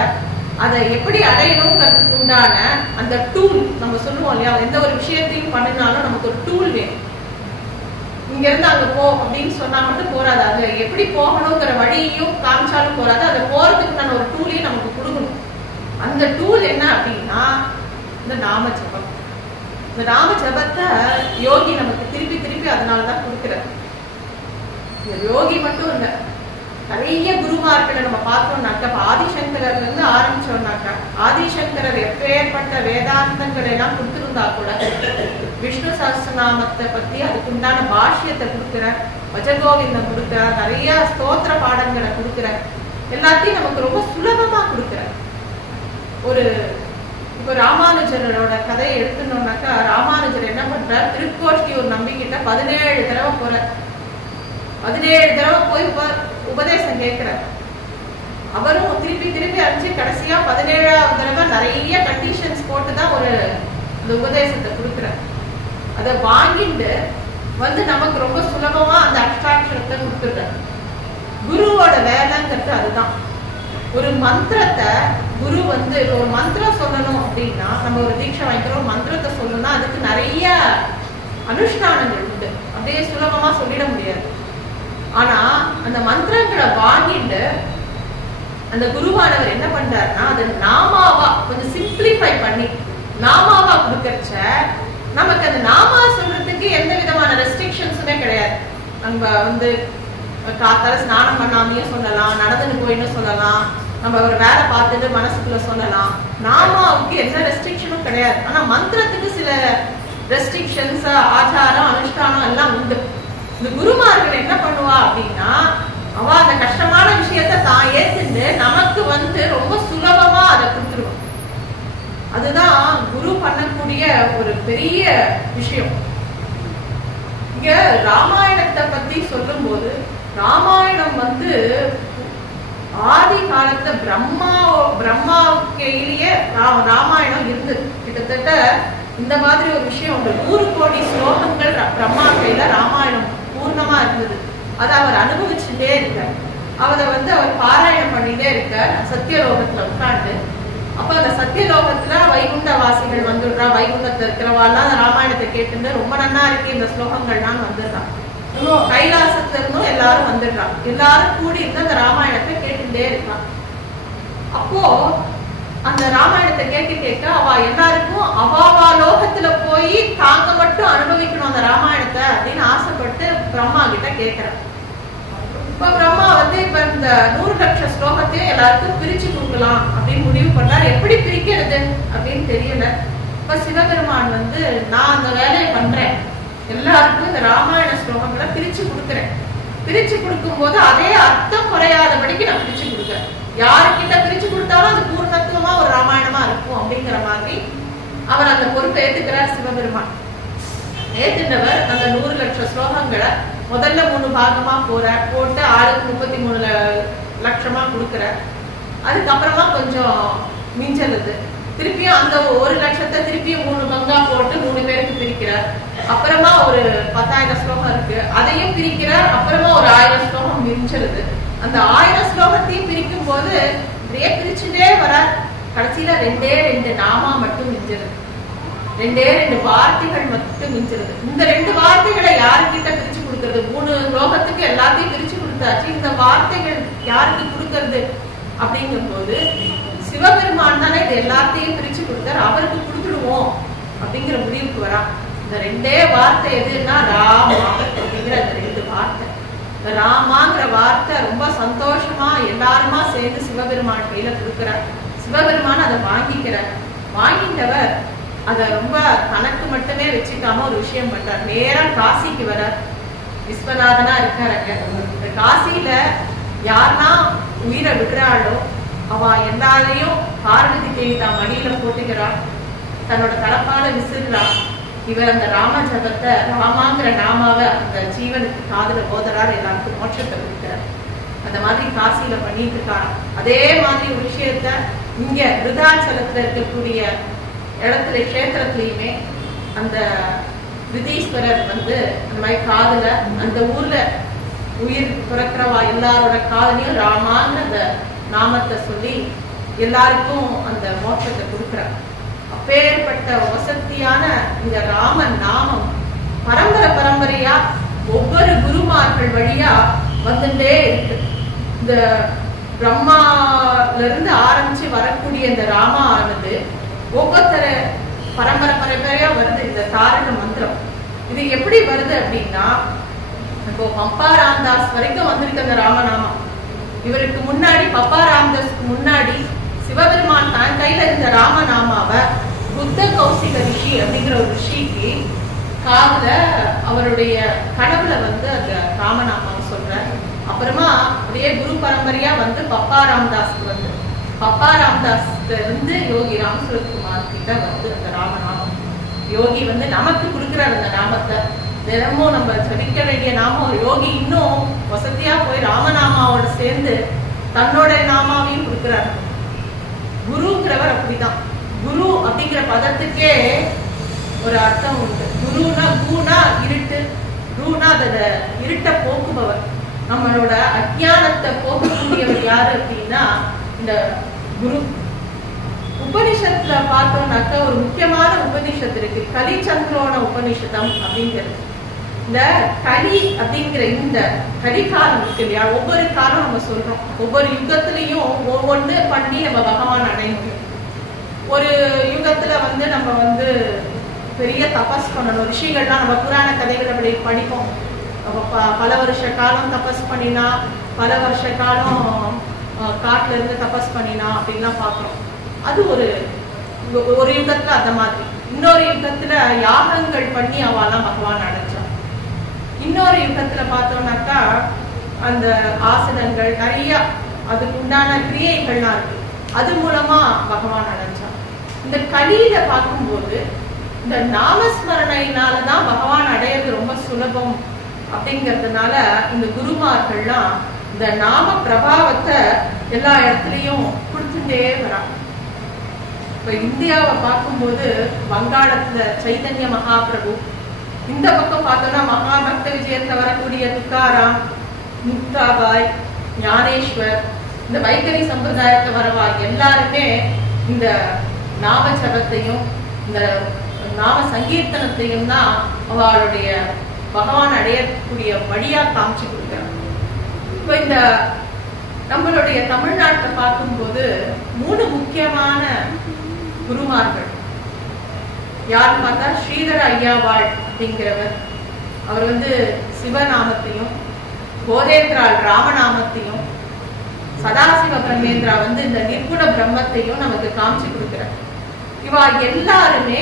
அதை எப்படி அடையணுங்கிறதுக்கு உண்டான அந்த டூல் நம்ம சொல்லுவோம் இல்லையா. எந்த ஒரு விஷயத்தையும் பண்ணினாலும் நமக்கு ஒரு டூல் வேணும். இங்க இருந்து அங்க போ அப்படின்னு சொன்னா மட்டும் போறாது, அது எப்படி போகணுங்கிற வழியையும் காமிச்சாலும் போறாது, அதை போறதுக்கு நான் ஒரு டூலையும் நமக்கு கொடுக்கணும். அந்த டூல் என்ன அப்படின்னா இந்த நாம ஜபம். இந்த நாம ஜபத்தை யோகி நமக்கு திருப்பி திருப்பி அதனாலதான் கொடுக்கிறார். இந்த யோகி மட்டும் இல்ல, நிறைய குருமார்களை நம்ம பார்த்தோம்னாக்கா, ஆதிசங்கரர்ல இருந்து ஆரம்பிச்சோம்னாக்கா, ஆதிசங்கரர் எப்பேற்பட்ட வேதாந்தங்களை எல்லாம் கொடுத்திருந்தா கூட விஷ்ணு சஹஸ்ரநாமத்தை பத்தி அதுக்குண்டான பாஷ்யத்தை கொடுக்கிறார், பஜகோவிந்தம் கொடுக்கிறார், நிறைய ஸ்தோத்திர பாடங்களை கொடுக்கிறார், எல்லாத்தையும் நமக்கு ரொம்ப சுலபமா கொடுக்கிறார். இப்ப ராமானுஜரோட கதையை எடுத்துனோம்னாக்கா, ராமானுஜர் என்ன பண்றார், திருக்கோஷ்டியூர் நம்பிக்கிட்ட 17 தடவை போறார். 17 தடவை போய் உபதேசம் கேட்கிறார். அவரும் திருப்பி திருப்பி அடிச்சு கடைசியா 17ஆவது தடவை நிறைய கண்டிஷன்ஸ் போட்டுதான் இந்த உபதேசத்தை கொடுக்கிறார். அதை வாங்கிட்டு நமக்கு ரொம்ப சுலபமா அந்த அப்ஸ்ட்ராக்ஷனத்தை கொடுத்துடுறார். குருவோட வேலைங்கிறது அதுதான். ஒரு மந்திரத்தை குரு ஒரு மந்திரம் சொல்லணும் அப்படின்னா, நம்ம ஒரு தீட்சை வாங்கிக்கிறோம், மந்திரத்தை சொல்லணும்னா அதுக்கு நிறைய அனுஷ்டானங்கள் உண்டு, அப்படியே சுலபமா சொல்லிட முடியாது. ஆனா அந்த மந்திரங்களை வாங்கிட்டு அந்த குருவானவர் என்ன பண்றாருன்னா, அது நாமாவா கொஞ்சம் சிம்பிளிஃபை பண்ணி நாமாவா கொடுக்கறச்ச நமக்கு அந்த நாமா சொல்றதுக்கு எந்த விதமான ரெஸ்ட்ரிக்ஷன்ஸுமே கிடையாது. நம்ம காத்தால ஸ்நானம் பண்ணாமையும் சொல்லலாம், நடந்துட்டு போயின்னு சொல்லலாம், நம்ம ஒரு வேலை பார்த்துட்டு மனசுக்குள்ள சொல்லலாம். நாமாவுக்கு எந்த ரெஸ்ட்ரிக்ஷனும் கிடையாது. ஆனா மந்திரத்துக்கு சில ரெஸ்ட்ரிக்ஷன்ஸ், ஆச்சாரம், அனுஷ்டானம் எல்லாம் உண்டு. இந்த குருமார்கள் என்ன பண்ணுவா அப்படின்னா, அவ அந்த கஷ்டமான விஷயத்த தான் ஏத்துட்டு நமக்கு ரொம்ப சுலபமா அதை கொடுத்துருவோம். அதுதான் குரு பண்ணக்கூடிய ஒரு பெரிய விஷயம். இங்க ராமாயணத்தை பத்தி சொல்லும் போது, ராமாயணம் ஆதி காலத்துல பிரம்மாவுக்கையிலேயே ராமாயணம் இருந்தது. கிட்டத்தட்ட இந்த மாதிரி ஒரு விஷயம் 100 கோடி ஸ்லோகங்கள் பிரம்மா கையில ராமாயணம் பூர்ணமா இருந்தது. அதை அவர் அனுபவிச்சுட்டே இருக்கார். அதை அவர் பாராயணம் பண்ணிட்டே இருக்கார் சத்தியலோகத்துல உட்காந்து. அப்ப அந்த சத்தியலோகத்துல வைகுண்ட வாசிகள் வந்துடுறா, வைகுண்டத்துல இருக்கிறவாள்லாம் அந்த ராமாயணத்தை கேட்டு ரொம்ப நன்னா இருக்கு இந்த ஸ்லோகங்கள்லாம் வந்துடுறான். கைலாசத்துல இருந்தும் எல்லாரும் வந்துடுறான். எல்லாரும் கூடி இருந்து அந்த ராமாயணத்தை கேட்டுட்டே இருக்கான். அப்போ அந்த ராமாயணத்தை கேட்க அவ எல்லாருக்கும் அவாவா லோகத்துல போய் தாங்க மட்டும் அனுபவிக்கணும் அந்த ராமாயணத்தை அப்படின்னு ஆசைப்பட்டு பிரம்மா கிட்ட கேட்கிறான். இப்ப பிரம்மா இப்ப இந்த 100 லட்சம் ஸ்லோகத்தையும் எல்லாருக்கும் பிரிச்சு கொடுக்கலாம் அப்படின்னு முடிவு பண்றாரு. எப்படி பிரிக்கிறது அப்படின்னு தெரியல. இப்ப சிவபெருமான் நான் அந்த வேலையை பண்றேன், எல்லாருக்கும் இந்த ராமாயண ஸ்லோகங்களை பிரிச்சு கொடுக்குறேன். பிரிச்சு கொடுக்கும் போது அதே அர்த்தம் குறையாதபடிக்கு நான் பிரிச்சு கொடுக்குறேன். யாருக்கிட்ட பிரிச்சு கொடுத்தாலும் அது பூர்ணத்துவமா ஒரு ராமாயணமா இருக்கும் அப்படிங்கிற மாதிரி அவர் அந்த பொறுப்பை ஏத்துக்கிறார் சிவபெருமான். ஏத்துனவர் அந்த 100 லட்சம் ஸ்லோகங்களை முதல்ல 3 பாகமா போட்டு ஆளுக்கு 33 லட்சமா கொடுக்கிறார். அதுக்கப்புறமா கொஞ்சம் மிஞ்சலுது. திருப்பியும் அந்த 1 லட்சத்தை திருப்பியும் 3 பங்கா போட்டு 3 பேருக்கு பிரிக்கிறார். அப்புறமா ஒரு 10,000 ஸ்லோகம் இருக்கு, அதையும் பிரிக்கிறார். அப்புறமா ஒரு 1000 ஸ்லோகம் மிஞ்சிருது. அந்த 1000 ஸ்லோகத்தையும் பிரிக்கும் போது இப்படியே பிரிச்சுட்டே வர கடைசியில 2 நாமா மட்டும் மிஞ்சிருது. 2 வார்த்தைகள் மட்டும் மிஞ்சிருது. இந்த 2 வார்த்தைகளை யாருக்கிட்ட பிரிச்சு கொடுக்கறது? 3 ஸ்லோகத்துக்கு எல்லாத்தையும் பிரிச்சு கொடுத்தாச்சு, இந்த வார்த்தைகள் யாருக்கு கொடுக்கறது அப்படிங்கும் போது சிவபெருமான் தானே இது எல்லாத்தையும் பிரிச்சு கொடுத்தாரு, அவருக்கு கொடுத்துடுவோம் அப்படிங்கிற முடிவுக்கு வரா. இந்த 2 வார்த்தை எதுன்னா ராமா அப்படிங்கிற அந்த 2 வார்த்தை. இந்த ராமாங்கிற வார்த்தை ரொம்ப சந்தோஷமா எல்லாருமா சேர்ந்து சிவபெருமான் கையில கொடுக்கிறார். சிவபெருமான் அதை வாங்கிக்கிறார். வாங்கிட்டவர் அதை ரொம்ப தனக்கு மட்டுமே வச்சுக்காம ஒரு விஷயம் பண்றார். நேரம் காசிக்கு வரார். விஸ்வநாதனா இருக்காருங்க. இந்த காசியில யாருன்னா உயிரை விடுறாளோ அவ எல்லாரையும் பார்வதி தேவி தான் மடியில போட்டுக்கிறாள், தன்னோட தலப்பால விசிறா. இவர் அந்த ராம ஜபத்தை, ராமாங்கிற நாமாவை அந்த ஜீவனுக்கு காதுல போதறார், எல்லாருக்கும் மோட்சத்தை கொடுக்கிறார். அந்த மாதிரி காசியில பண்ணிட்டு இருக்காரு. அதே மாதிரி ஒரு விஷயத்த இங்க விருதாச்சலத்துல இருக்கக்கூடிய இடத்துல கஷேத்திரத்திலயுமே அந்த விதீஸ்வரர் அந்த மாதிரி காதுல அந்த ஊர்ல உயிர் பிறக்கிறவா எல்லாரோட காதலையும் ராமான்னு அந்த நாமத்தை சொல்லி எல்லாருக்கும் அந்த மோட்சத்தை கொடுக்கிறார். அப்பேற்பட்ட வசதியான இந்த ராமன் நாமம் பரம்பரையா ஒவ்வொரு குருமார்கள் வழியா வந்துட்டே இருக்கு. இந்த பிரம்மால இருந்து ஆரம்பிச்சு வரக்கூடிய இந்த ராமா ஆனது ஒவ்வொருத்தர பரம்பரை பரம்பரையா வருது இந்த தாரக மந்திரம். இது எப்படி வருது அப்படின்னா, இப்போ பப்பா ராமதாஸ் வரைக்கும் வந்திருக்கு அந்த ராமநாமம். இவருக்கு முன்னாடி பப்பா ராமதாஸ்க்கு முன்னாடி சிவபெருமான் தான் கையில இருந்த ராமநாமாவை புத்த கௌசிக ரிஷி அப்படிங்கிற ஒரு ரிஷிக்கு காதுல அவருடைய கனவுல வந்து அந்த ராமநாமாவை சொல்ற. அப்புறமா அப்படியே குரு பரம்பரையா வந்து பப்பா ராமதாஸ்க்கு வந்து பப்பா ராமதாஸ்ல இருந்து யோகி ராம் சுரத்குமார் கிட்ட வந்து அந்த ராமநாமம் யோகி வந்து நமக்கு கொடுக்கிறார். அந்த நாமத்தை தினமும் நம்ம ஜபிக்க வேண்டிய நாமம். யோகி இன்னும் வசதியா போய் ராமநாமாவோட சேர்ந்து தன்னோட நாமாவையும் கொடுக்கிறார். குருங்கிறவர் அப்படிதான். குரு அப்படிங்கிற பதத்துக்கே ஒரு அர்த்தம் உண்டு. குருனா கூனா இருட்டு, ரூனா அத இருட்ட போக்குபவர். நம்மளோட அஜ்ஞானத்தை போக்கக்கூடியவர் யாரு அப்படின்னா இந்த குரு. உபனிஷத்துல பார்த்தோம்னாக்க ஒரு முக்கியமான உபனிஷத்து இருக்கு, கலிச்சந்திரோண உபனிஷதம் அப்படிங்கிறது. இந்த கலி அப்படிங்கிற இந்த கலிகாலம் இருக்கு இல்லையா, ஒவ்வொரு காலம் நம்ம சொல்றோம், ஒவ்வொரு யுகத்திலையும் ஒவ்வொன்று பண்ணி நம்ம பகவான் அடைய முடியும். ஒரு யுகத்துல வந்து நம்ம வந்து பெரிய தபஸ் பண்ணணும். ரிஷிகள்லாம் நம்ம புராண கதைகள் அப்படி படிப்போம். பல வருஷ காலம் தபஸ் பண்ணினா, பல வருஷ காலம் காட்டுல இருந்து தபஸ் பண்ணினா அப்படின்லாம் பார்க்கிறோம். அது ஒரு யுகத்துல அந்த மாதிரி. இன்னொரு யுகத்துல யாகங்கள் பண்ணி அவெல்லாம் பகவான் அடைஞ்சான். இன்னொரு யுகத்துல பார்த்தோம்னாக்கா அந்த ஆசனங்கள் நிறைய அதுக்கு உண்டான கிரியைகள்லாம் இருக்கு, அது மூலமா பகவான் அடைஞ்சான். இந்த கலியில பார்க்கும்போது இந்த நாமஸ்மரணையினாலதான் பகவான் அடையிறது ரொம்ப சுலபம் அப்படிங்கிறதுனால இந்த குருமார்கள்லாம் இந்த நாம பிரபாவத்தை எல்லா இடத்துலயும் கொடுத்துட்டே வராங்க. இப்ப இந்தியாவை பார்க்கும்போது வங்காளத்துல சைதன்ய மகாபிரபு, இந்த பக்கம் பார்த்தோம்னா மகாபக்த விஜயத்துல வரக்கூடிய துக்காராம், முக்தாபாய், ஞானேஸ்வர், இந்த வைகரி சம்பிரதாயத்தை வரவா எல்லாருமே இந்த நாம ஜபத்தையும் இந்த நாம சங்கீர்த்தனத்தையும் தான் அவளுடைய பகவான் அடையக்கூடிய வழியா காமிச்சு கொடுக்கிறாங்க. இப்ப இந்த நம்மளுடைய தமிழ்நாட்டை பார்க்கும்போது 3 முக்கியமான குருமார்கள் யாருன்னு பார்த்தா ஸ்ரீதர ஐயாவாள் அப்படிங்கிறவர். அவர் வந்து சிவநாமத்தையும், போதேந்திராள் ராமநாமத்தையும், சதாசிவ பிரம்மேந்திரா வந்து இந்த நிர்குண பிரம்மத்தையும் நமக்கு காமிச்சு கொடுக்கிறார். இவா எல்லாருமே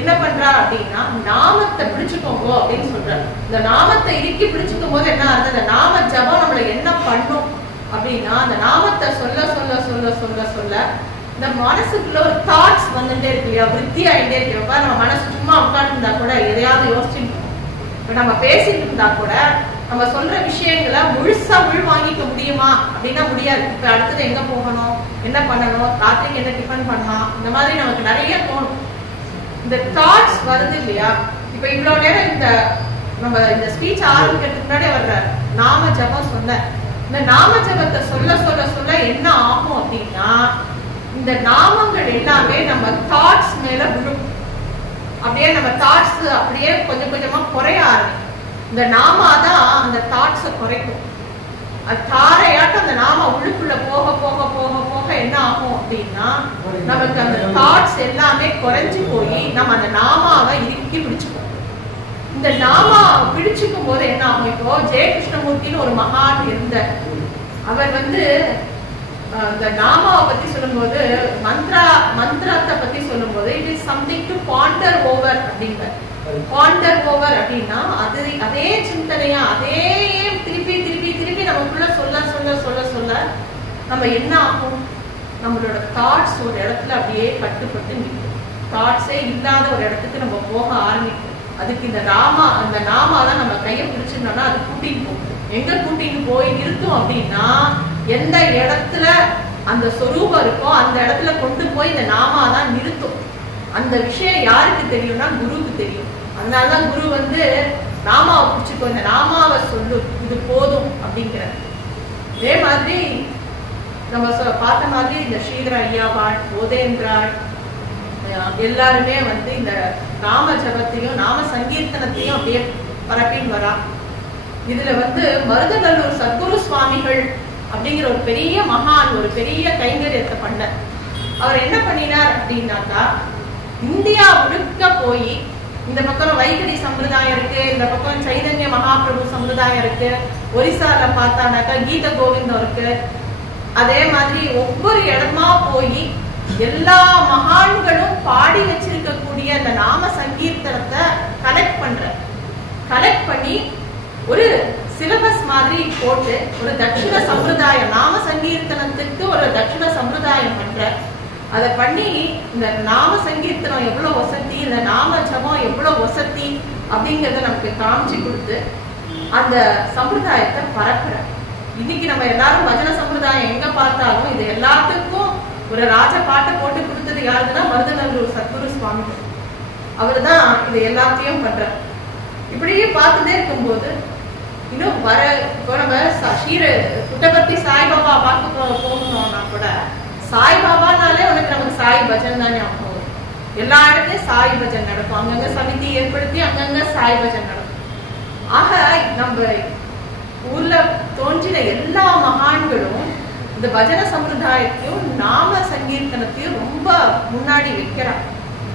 என்ன பண்றா அப்படின்னா நாமத்தை பிடிச்சுக்கோங்க அப்படின்னு சொல்றாரு. இந்த நாமத்தை இறுக்கி பிடிச்சுக்கும் போது என்ன ஆகுது, இந்த நாம ஜபம் நம்மள என்ன பண்ணும் அப்படின்னா, அந்த நாமத்தை சொல்ல சொல்ல சொல்ல சொல்ல சொல்ல இந்த மனசுக்குள்ள ஒரு தாட்ஸ் வந்துட்டே இருக்கு இல்லையா, விருத்தி ஆயிட்டே இருக்கு. நம்ம மனசு சும்மா உட்காந்து இருந்தா கூட எதையாவது யோசிச்சுட்டு, இப்ப நம்ம பேசிட்டு இருந்தா கூட நம்ம சொல்ற விஷயங்களை முழுசா வாங்கிக்க முடியுமா அப்படின்னா முடியாது. இப்ப அடுத்தது எங்க போகணும், என்ன பண்ணணும், ராத்திரிக்கு என்ன டிஃபன் பண்ணலாம், இந்த மாதிரி நமக்கு நிறைய தோணும். இந்த தாட்ஸ் வருது இல்லையா. இப்ப இவ்வளவு நேரம் நம்ம இந்த ஸ்பீச் ஆரம்பிக்கிறதுக்கு முன்னாடி வர்ற நாம ஜபம் சொன்ன, இந்த நாம ஜபத்தை சொல்ல சொல்ல சொல்ல என்ன ஆகும் அப்படின்னா, இந்த நாமங்கள் எல்லாமே நம்ம தாட்ஸ் மேல விழும். அப்படியே நம்ம தாட்ஸ் அப்படியே கொஞ்சம் கொஞ்சமா குறைய ஆரம்பிக்கும். இந்த நாமாதான் அந்த தாட்ஸை குறைக்கும். அது தாரையாட்டம் அந்த நாம உள்ளுக்குள்ள போக போக போக போக என்ன ஆகும் அப்படின்னா, நமக்கு அந்த தாட்ஸ் எல்லாமே குறைஞ்சு போய் நம்ம அந்த நாமாவை இறுக்கி பிடிச்சுப்போம். இந்த நாமா பிடிச்சுக்கும் போது என்ன ஆகும், இப்போ ஜெயகிருஷ்ணமூர்த்தின்னு ஒரு மகான் இருந்த அவர் வந்து இந்த நாமாவை பத்தி சொல்லும் போது மந்திரத்தை பத்தி சொல்லும் போது it is something to Pander over அப்படிங்கிற. பாண்டர் ஓவர் அப்படின்னா அதே சிந்தனையா அதே திருப்பி திருப்பி திருப்பி நமக்குள்ள சொல்ல சொல்ல சொல்ல சொல்ல நம்ம என்ன ஆகும், நம்மளோட தாட்ஸ் ஒரு இடத்துல அப்படியே கட்டுப்பட்டு நிற்கும். தாட்ஸே இல்லாத ஒரு இடத்துக்கு நம்ம போக ஆரம்பிக்கும். அதுக்கு இந்த நாமாதான் நம்ம கையை பிடிச்சிருந்தோம்னா அது கூட்டிட்டு போகும். எங்க கூட்டிட்டு போய் நிறுத்தும் அப்படின்னா, எந்த இடத்துல அந்த சொரூபம் இருக்கோ அந்த இடத்துல கொண்டு போய் இந்த நாமாதான் நிறுத்தும். அந்த விஷயம் யாருக்கு தெரியும்னா குருவுக்கு தெரியும். அதனாலதான் குரு வந்து நாமாவை பிடிச்சிக்கோ, இந்த நாமாவை சொல்லு, இது போதும் அப்படிங்கிற. அதே மாதிரி நம்ம பார்த்த மாதிரி இந்த ஸ்ரீதர ஐயாவாள், போதேந்திராள் எல்லாருமே வந்து இந்த நாம ஜபத்தையும் நாம சங்கீர்த்தனத்தையும் அப்படியே பரப்பின்னு வரா. இதுல வந்து மருதநல்லூர் சத்குரு சுவாமிகள் அப்படிங்கிற ஒரு பெரிய மகான் ஒரு பெரிய கைங்கரியத்தை பண்ண. அவர் என்ன பண்ணினார் அப்படின்னாக்கா, இந்தியா முழுக்க போய் இந்த பக்கம் வைகடி சம்பிரதாயம் இருக்கு, இந்த பக்கம் சைதன்ய மகாபிரபு சம்பிரதாயம் இருக்கு, ஒரிசால பார்த்தானாக்கா கீத கோவிந்தம் இருக்கு. அதே மாதிரி ஒவ்வொரு இடமா போய் எல்லா மகான்களும் பாடி வச்சிருக்கக்கூடிய அந்த நாம சங்கீர்த்தனத்தை கலெக்ட் பண்ணி ஒரு சிலபஸ் மாதிரி போட்டு ஒரு தட்சிண சம்பிரதாயம், நாம சங்கீர்த்தனத்துக்கு ஒரு தட்சிண சம்பிரதாயம் பண்ற. அதை பண்ணி இந்த நாம சங்கீர்த்தனம் எவ்வளவு வசதி, இந்த நாம ஜபம் எவ்வளவு வசதி அப்படிங்கறத நமக்கு காமிச்சு கொடுத்து அந்த சம்பிரதாயத்தை பரப்புற. இன்னைக்கு நம்ம எல்லாரும் பஜன சம்பிரதாயம் எங்க பார்த்தாலும் இது எல்லாத்துக்கும் ஒரு ராஜ பாட்டை போட்டு கொடுத்தது யாருன்னா மருதநல்லூர் சத்குரு சுவாமி. அவரு தான் இது எல்லாத்தையும் பண்ற. இப்படியே பார்த்துட்டே இருக்கும்போது இன்னும் இப்போ நம்ம புட்டபர்த்தி சாய்பாபா பார்க்க போகணும்னா கூட சாய்பாபானாலே உனக்கு நமக்கு சாய் பஜன் தான் ஞாபகம் வரும். எல்லா இடத்துலயும் சாய் பஜன் நடக்கும், அங்கங்க சமிதி ஏற்படுத்தி அங்கங்க சாய் பஜன் நடக்கும். ஆக நம்ம ஊர்ல தோன்றின எல்லா மகான்களும் இந்த பஜன சம்பிரதாயத்தையும் நாம சங்கீர்த்தனத்தையும் ரொம்ப முன்னாடி வைக்கிறாங்க.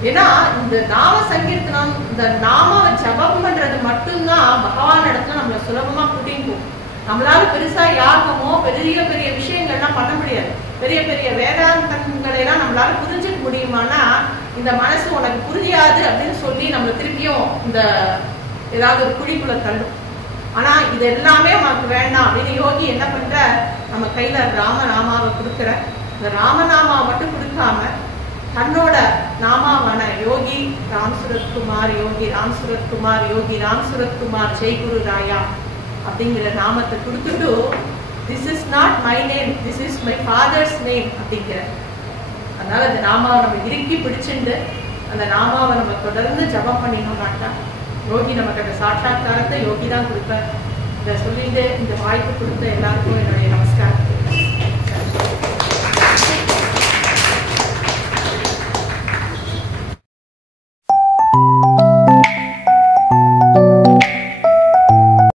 ஏன்னா இந்த நாம சங்கீர்த்தனம், இந்த நாம ஜபம் பண்றது மட்டும்தான் பகவான் இடத்துல நம்மள சுலபமா கூட்டின்னு போகும். நம்மளால பெருசா யாகமோ பெரிய பெரிய விஷயங்கள்லாம் பண்ண முடியாது. பெரிய பெரிய வேதாந்தங்களை எல்லாம் நம்மளால புரிஞ்சுக்க முடியுமானா இந்த மனசு உனக்கு புரியாது அப்படின்னு சொல்லி நம்மள திருப்பியும் இந்த ஏதாவது ஒரு குழிக்குள்ள தள்ளும். ஆனா இது எல்லாமே நமக்கு வேண்டாம் அப்படின்னு யோகி என்ன பண்ற, நம்ம கையில ராமநாமாவை கொடுக்குற. இந்த ராமநாமாவை மட்டும் கொடுக்காம தன்னோட நாமாவான யோகி ராம் சுரத்குமார், யோகி ராம் சுரத்குமார், யோகி ராம் சுரத்குமார் ஜெய்குரு ராயா அப்படிங்கிற நாமத்தை கொடுத்துட்டு this is not my name, this is my father's name அப்படிங்கிற. அதனால அந்த நாமாவை நம்ம இறுக்கி பிடிச்சிட்டு அந்த நாமாவை நம்ம தொடர்ந்து ஜபம் பண்ணினோம்னாக்கா யோகி நமக்கு அந்த சாட்சாத்காரத்தை யோகி தான் கொடுப்பார். இதை சொல்லிட்டு இந்த வாய்ப்பு கொடுத்த எல்லாருக்கும் என்னுடைய நமஸ்காரம்.